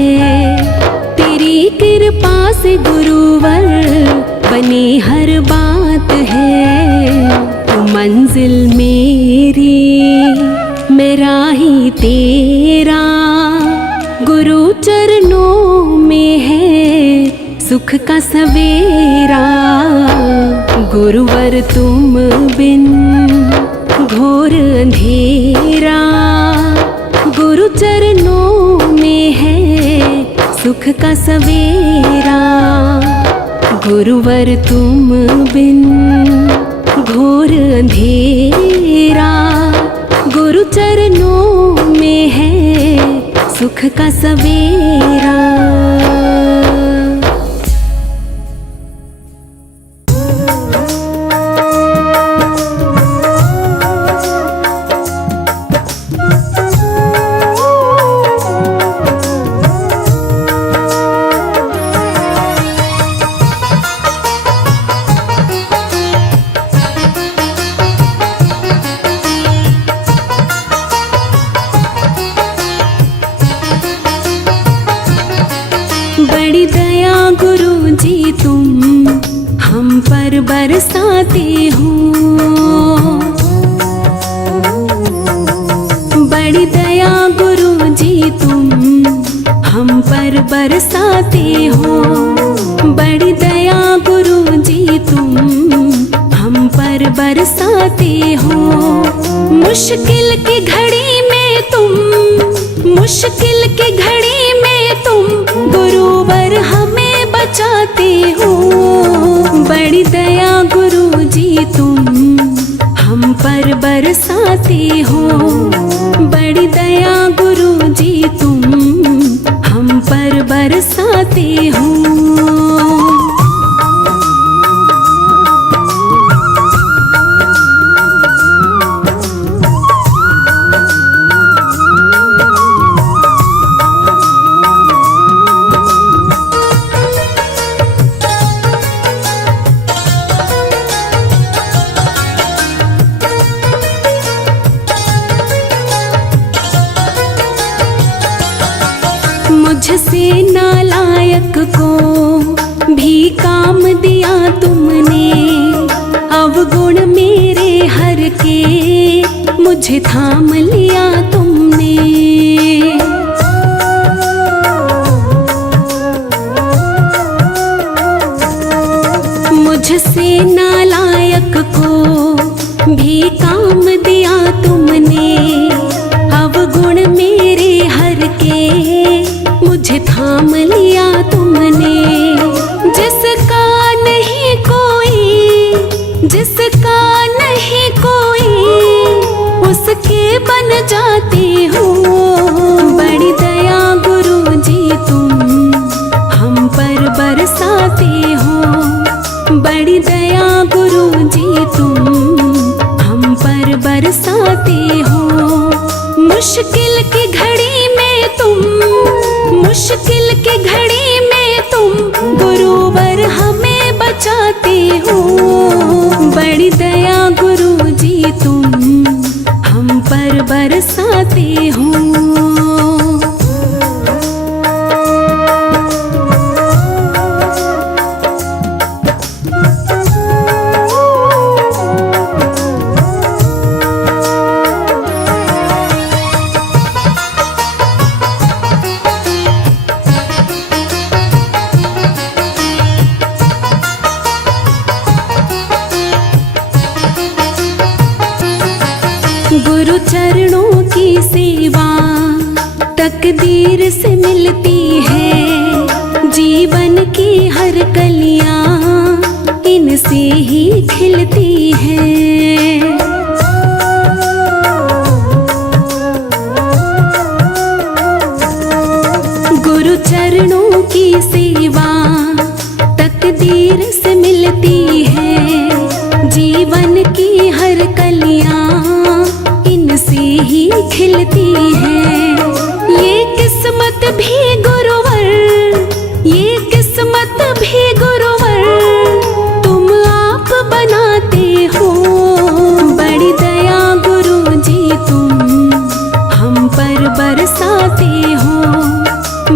तेरी कृपा से गुरुवर बनी हर बात है। तू मंजिल मेरी मैं राही तेरा, गुरु चरणों में है सुख का सवेरा। गुरुवर तुम बिन घोर अंधेरा, गुरु चरणों में है सुख का सवेरा। गुरुवर तुम बिन घोर अंधेरा, गुरु चरणों में है सुख का सवेरा। बड़ी दया गुरु जी तुम हम पर बरसाते हो। बड़ी दया गुरु जी तुम हम पर बरसाते हो। बड़ी दया गुरु जी तुम हम पर बरसाते हो। मुश्किल की घड़ी में तुम, मुश्किल की घड़ी में तुम गुरुवर हमें बचाते हो। बड़ी दया गुरु जी तुम हम पर बरसाते हो। बड़ी दया गुरु जी तुम हम पर बरसाते हो। मुझसे नालायक को भी काम दिया तुमने। अवगुण मेरे हर के मुझे थाम लिया तुमने। मुझसे नालायक को भी काम दिया तुमने। अवगुण मेरे हर के मुझे थाम लिया तुमने। जिसका नहीं कोई, जिसका नहीं कोई, उसके बन जाते मुश्किल की घड़ी में तुम, मुश्किल की घड़ी में तुम गुरुवर हमें बचाते हो। बड़ी दया गुरु जी तुम हम पर बरसाते हो। गुरु चरणों की सेवा तकदीर से मिलती है। जीवन की हर कलियां इनसे ही खिलती है। गुरु चरणों की सेवा तकदीर से मिलती है। जीवन की हर कलियां इनसे ही खिलती है। ये किस्मत भी गुरुवर, ये किस्मत भी गुरुवर तुम आप बनाते हो। बड़ी दया गुरु जी तुम हम पर बरसाते हो।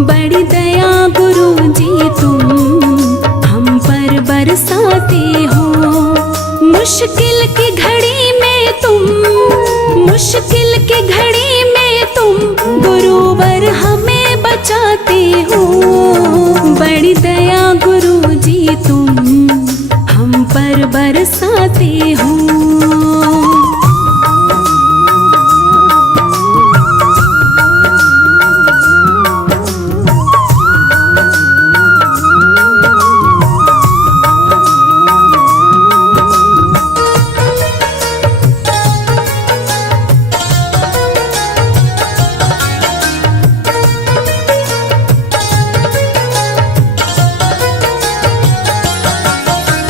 बड़ी दया गुरु जी तुम हम पर बरसाते हो। मुश्किल की घड़ी में तुम, मुश्किल की घड़ी में तुम गुरुवर हमें बचाते हो। बड़ी दया गुरु जी तुम हम पर बरसाते हो।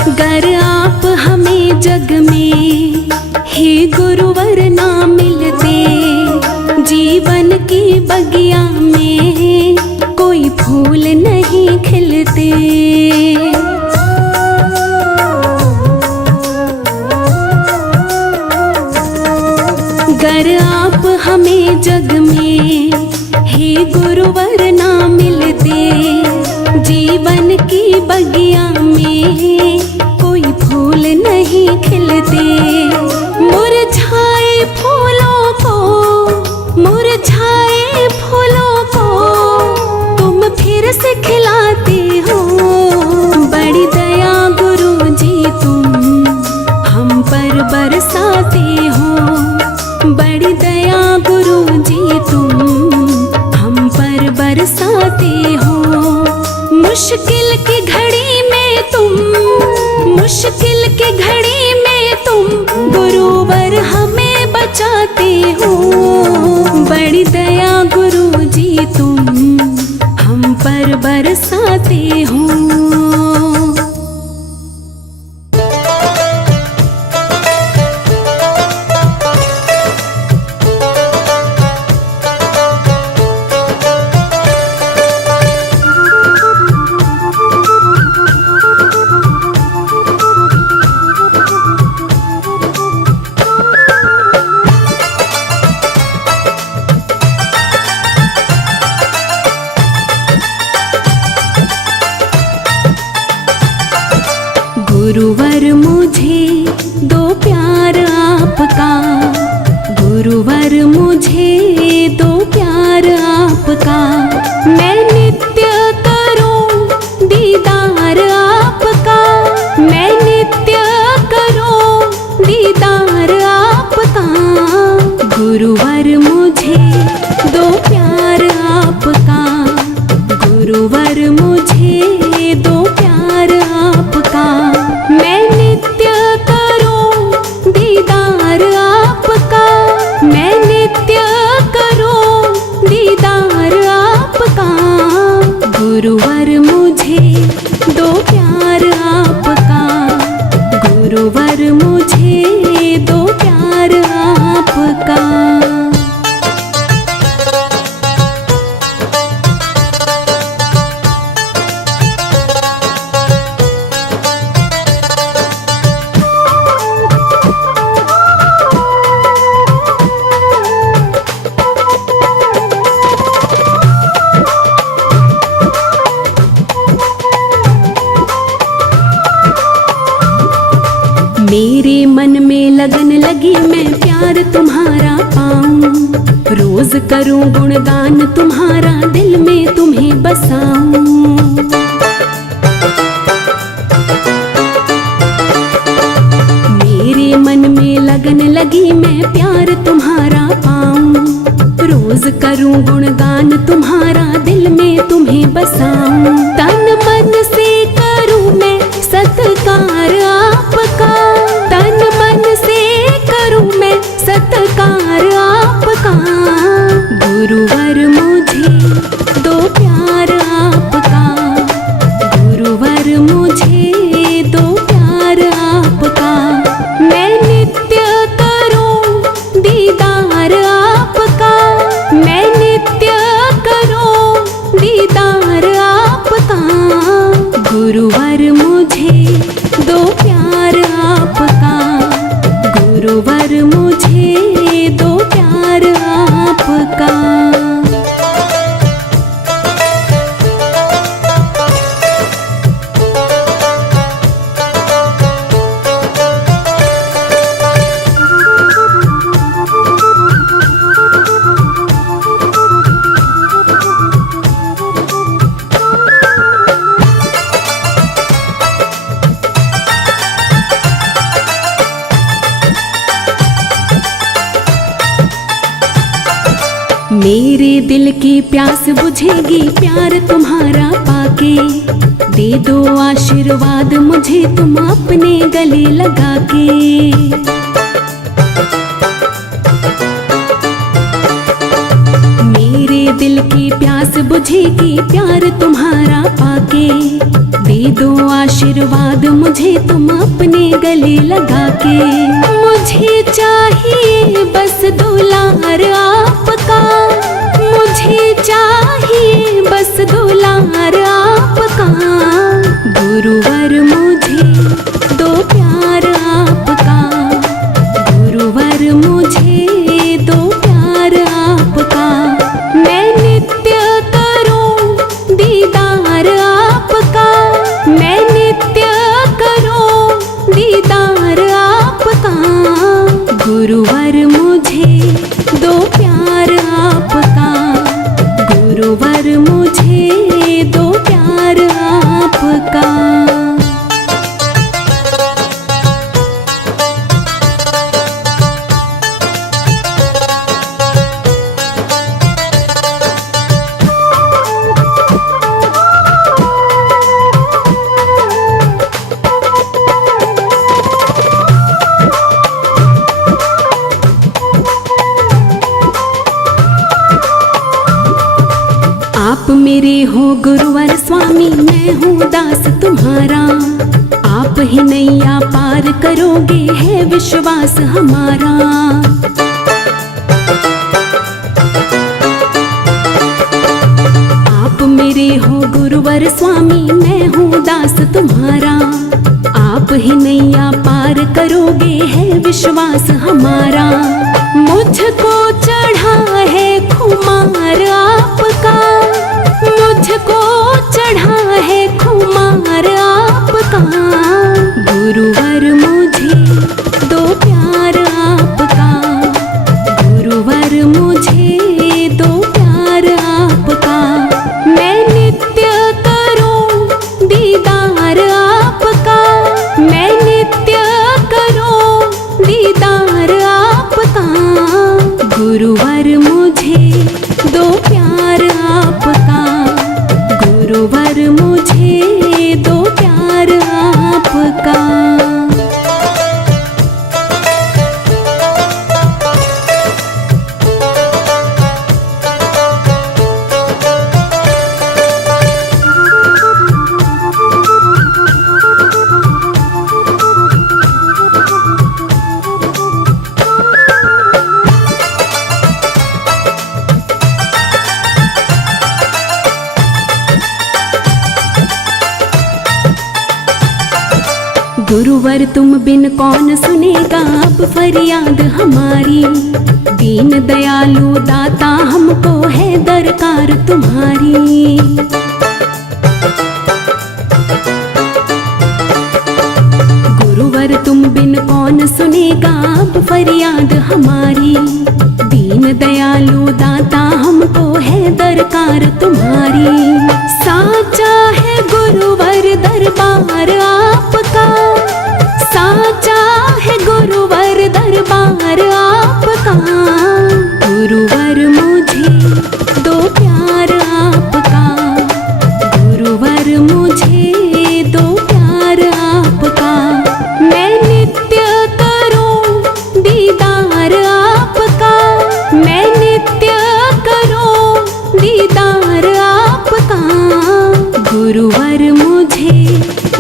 अगर आप हमें जग में हे गुरुवर ना मिलते, जीवन की बगिया में कोई फूल नहीं खिलते। अगर आप हमें जग में हे गुरुवर ना मिलते, जीवन की बगिया में कोई फूल नहीं खिलते। मुरझाए फूलों को, मुरझाए फूलों को तुम फिर से खिलाते हो। बड़ी दया गुरु जी तुम हम पर बरसाते हो। बड़ी दया गुरु जी तुम हम पर बरसाते हो। मुश्किल की घड़ी में तुम, मुश्किल की घड़ी में तुम गुरुवर हमें बचाते हो। बड़ी दया गुरु जी तुम हम पर बरसाते हो। गुरुवर मुझे दो प्यार आपका, गुरुवर मुझे दो प्यार आपका। मैं नित्य करूं दीदार आपका, मैं नित्य करूं दीदार आपका। गुरुवर मुझे दो प्यार आपका, गुरुवर मुझे दो प्यार आपका। मैं नित्य करूं दीदार आपका, मैं नित्य करूं दीदार आपका। गुरुवर मुझे दो प्यार आपका, गुरुवर मुझे दो प्यार आपका। मेरे मन में लगन लगी मैं प्यार तुम्हारा पाऊं, रोज करूं गुणगान तुम्हारा दिल में तुम्हें बसाऊं। मेरे मन में लगन लगी मैं प्यार तुम्हारा पाऊं, रोज करूं गुणगान तुम्हारा दिल में तुम्हें बसाऊं। तन मन से करूं मैं सत्कार आपका, तन मन से करूं मैं सत्कार आपका। गुरुवर मुझे दो प्यार आपका, गुरुवर मुझे दो प्यार आपका। मैं नित्य करूं दीदार आपका, मैं नित्य करूं दीदार आपका। गुरुवर मुझे दो प्यार आपका, गुरुवर मुझे दो प्यार आपका। मेरे दिल की प्यास बुझेगी प्यार तुम्हारा पाके, दे दो आशीर्वाद मुझे तुम अपने गले लगा के। मेरे दिल की प्यास बुझेगी प्यार तुम्हारा पाके, दे दो आशीर्वाद मुझे तुम अपने गले लगा के। मुझे चाहिए बस दुलार आपका, मुझे चाहिए बस दुलार आपका। गुरुवर मुझे दो प्यार आपका, गुरुवर मुझे दो प्यार आपका। मैं नित्य करूं दीदार आपका, मैं नित्य करूं दीदार आपका। गुरुवर मुझे दो प्यार आपका, गुरुवर मुझे दो प्यार आपका। आप मेरे हो गुरुवर स्वामी, मैं हूँ दास तुम्हारा। आप ही नैया पार करोगे है विश्वास हमारा। आप मेरे हो गुरुवर स्वामी, मैं हूँ दास तुम्हारा। आप ही नैया पार करोगे है विश्वास हमारा। मुझको चढ़ा है खुमार आपका, मुझको चढ़ा है खुमार आपका। गुरुवर मुझे दो प्यार आपका, गुरुवर मुझे दो प्यार आपका। मैं नित्य करूं दीदार आपका, मैं नित्य करूं दीदार आपका। गुरुवर मुझे दो प्यार आपका, गुरुवर मुझे दो प्यार आपका। गुरुवर तुम बिन कौन सुनेगा अब फरियाद हमारी। दीन दयालु दाता हमको है दरकार तुम्हारी। गुरुवर तुम बिन हमारी। दीन दयालु दाता हमको है दरकार तुम्हारी। साचा है गुरुवर दरबार आपका, साचा है गुरुवर दरबार आपका। गुरुवर मुझे दो प्यार आपका, गुरुवर मुझे दो प्यार आपका। मैं नित्य करूं दीदार आपका, मैं नित्य करूं दीदार आपका। गुरुवर मुझे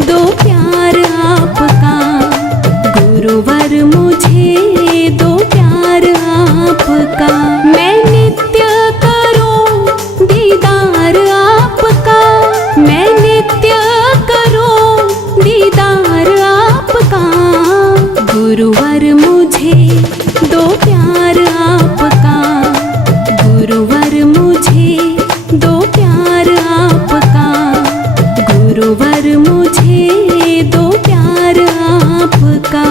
दो प्यार आपका, गुरुवर मुझे दो प्यार आपका। मैं नित्य करूं दीदार आपका, मैं नित्य करूं दीदार आपका। गुरुवर मुझे दो प्यार आपका, गुरुवर मुझे दो प्यार आपका, गुरुवर मुझे दो प्यार आपका।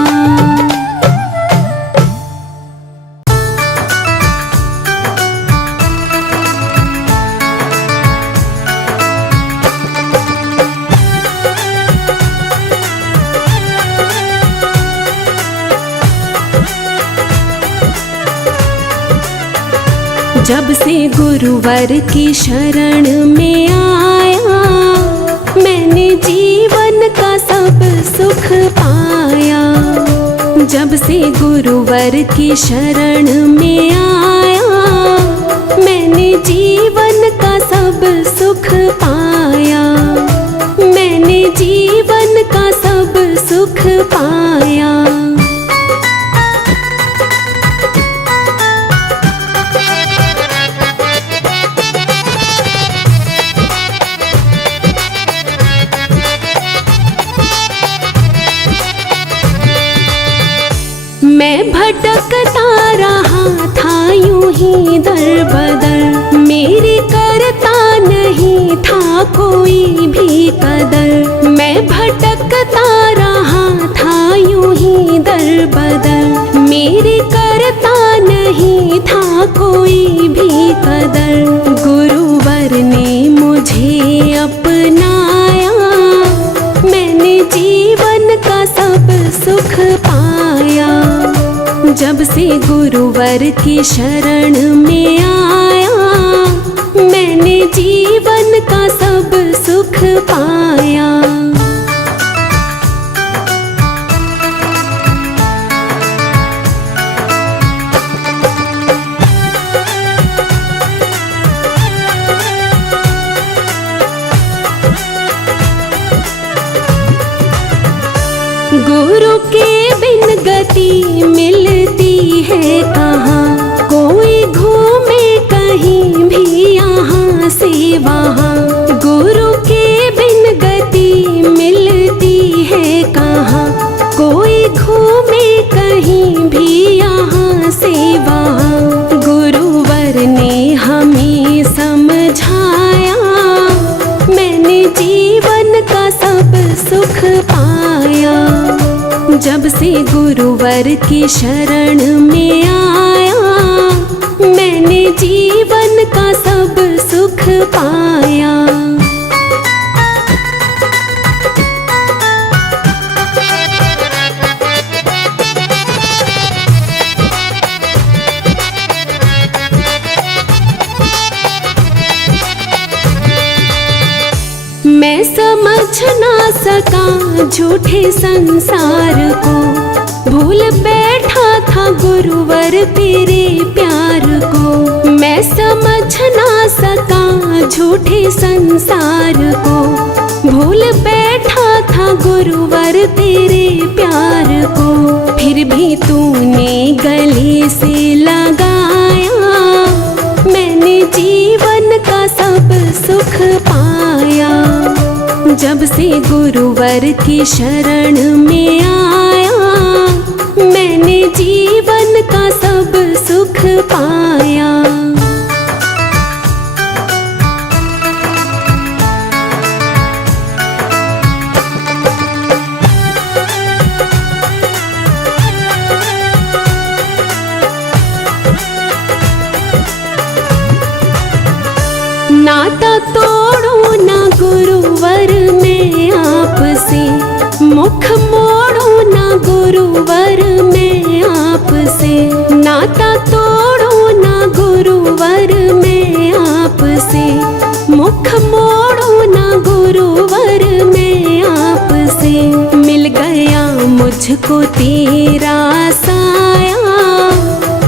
जब से गुरुवर की शरण में आया, मैंने जीवन का सब सुख पाया। जब से गुरुवर की शरण में आया, मैंने जीवन का सब सुख पाया, मैंने जीवन का सब सुख पाया। मैं भटकता रहा था यूं ही दर बदर, मेरी करता नहीं था कोई भी कदर। मैं भटकता रहा था यूं ही दर बदर, मेरी करता नहीं था कोई भी कदर। गुरुवर ने मुझे अपनाया, मैंने जीवन का सब सुख पाया। जब से गुरुवर की शरण में आया, मैंने जीवन का सब सुख पाया। गुरु के बिन गति मिलती है कहाँ, कोई घूमे कहीं भी यहाँ से वहाँ। गुरु के बिन गति मिलती है कहाँ, कोई घूमे कहीं भी यहाँ से वहाँ। गुरुवर ने हमें समझाया, मैंने जीवन का सब सुख पाया। जब से गुरुवर की शरण में आया, मैंने जीवन का सब सुख पाया। मैं समझ ना सका झूठे संसार को, भूल बैठा था गुरुवर तेरे प्यार को। मैं समझ ना सका झूठे संसार को, भूल बैठा था गुरुवर तेरे प्यार को। फिर भी तूने गले से लगाया, मैंने जीवन का सब सुख पाया। जब से गुरुवर की शरण में आया, मैंने जीवन का सब सुख पाया। नाता तोड़ो ना गुरुवर में आपसे, मुख मोड़ो ना गुरुवर में आपसे। नाता तोड़ो ना गुरुवर में आपसे, मुख मोड़ो ना गुरुवर में आपसे। मिल गया मुझको तेरा साया,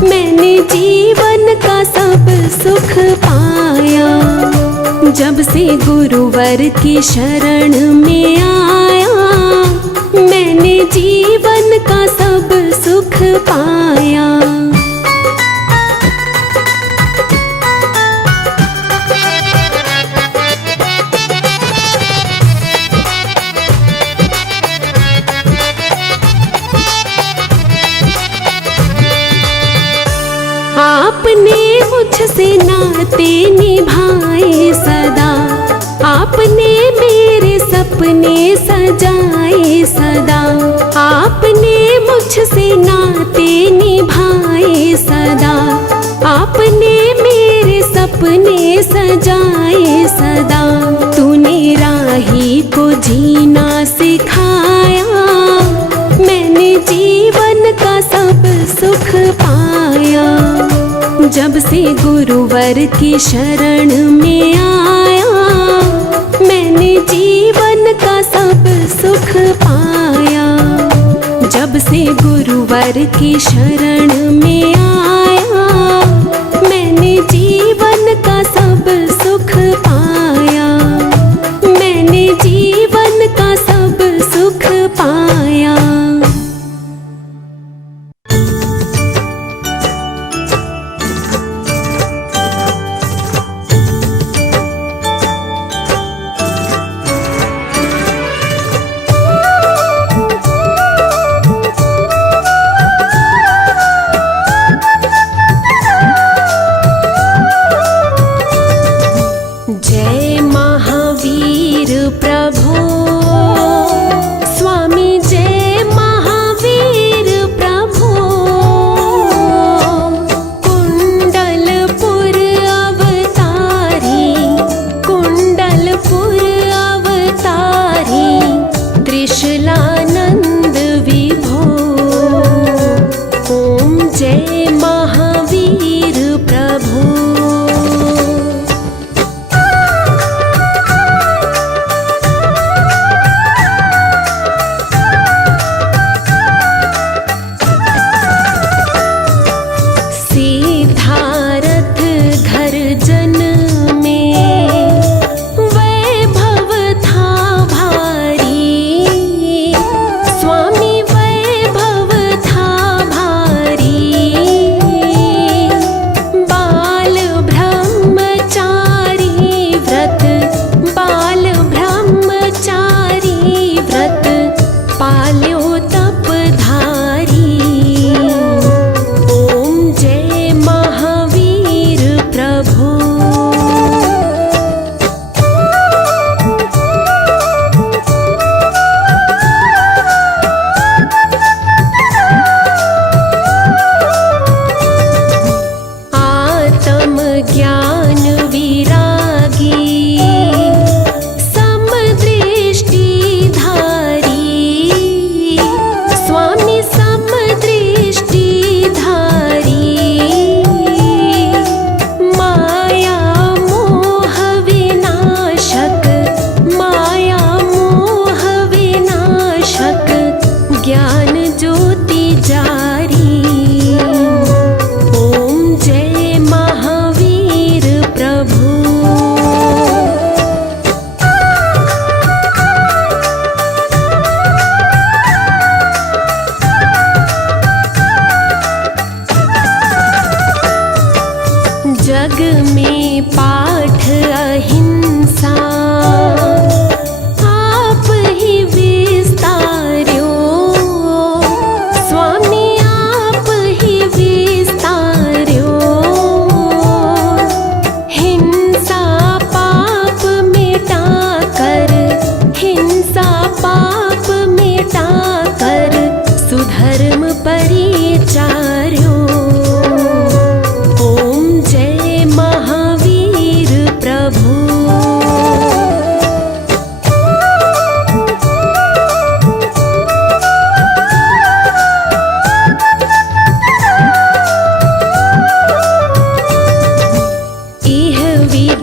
मैंने जीवन का सब सुख पाया। जब से गुरुवर की शरण में आया, मैंने जीवन का सब सुख पाया। आपने मुझसे नाते निभाए सदा, आपने मेरे सपने सजाए सदा। आपने मुझसे नाते निभाए सदा, आपने मेरे सपने सजाए सदा। तूने राही को जीना सिखाया, मैंने जीवन का सब सुख पाया। जब से गुरुवर की शरण में आया, मैंने जीवन का सब सुख पाया। जब से गुरुवर की शरण में आया, मैंने जीवन का सब सुख पाया। मैंने जीवन का सब सुख पाया। जय महावीर प्रभु स्वामी, जय महावीर प्रभु। कुंडलपुर अवतारी, कुंडलपुर अवतारी, त्रिशूलानंद विभो। ओम जय महावीर प्रभु।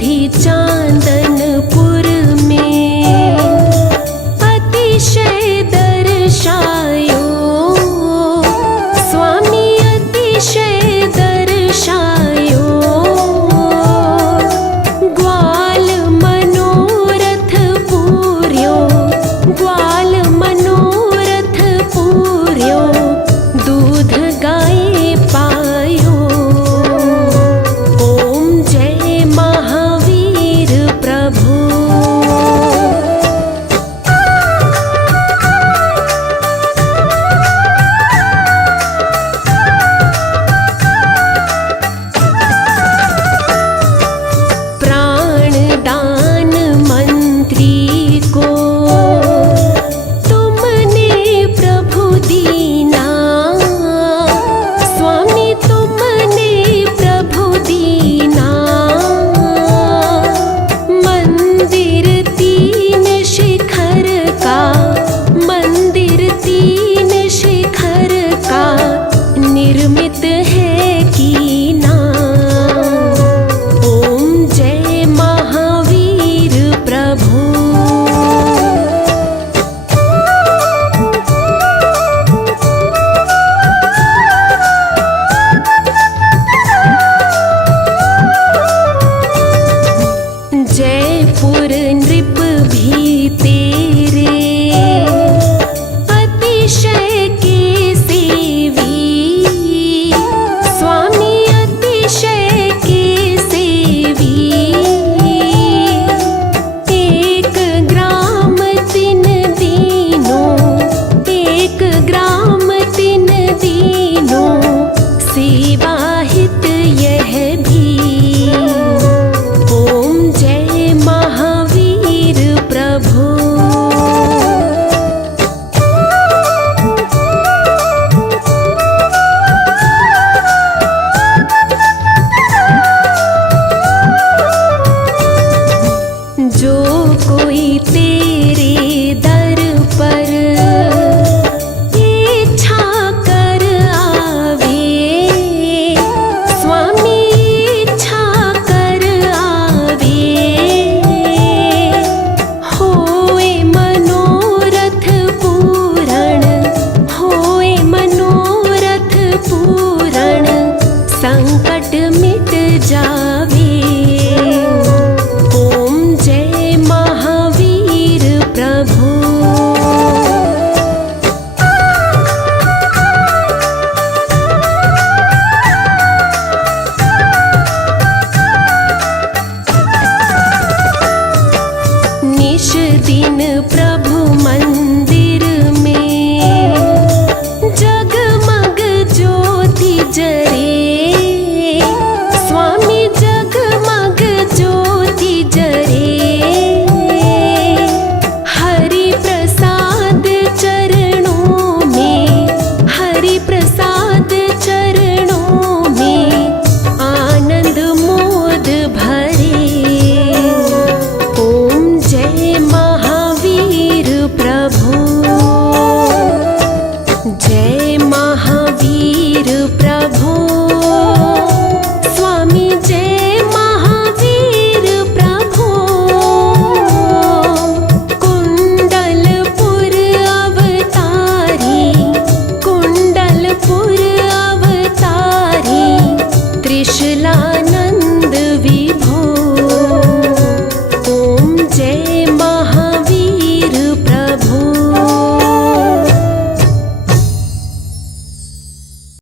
भी चांद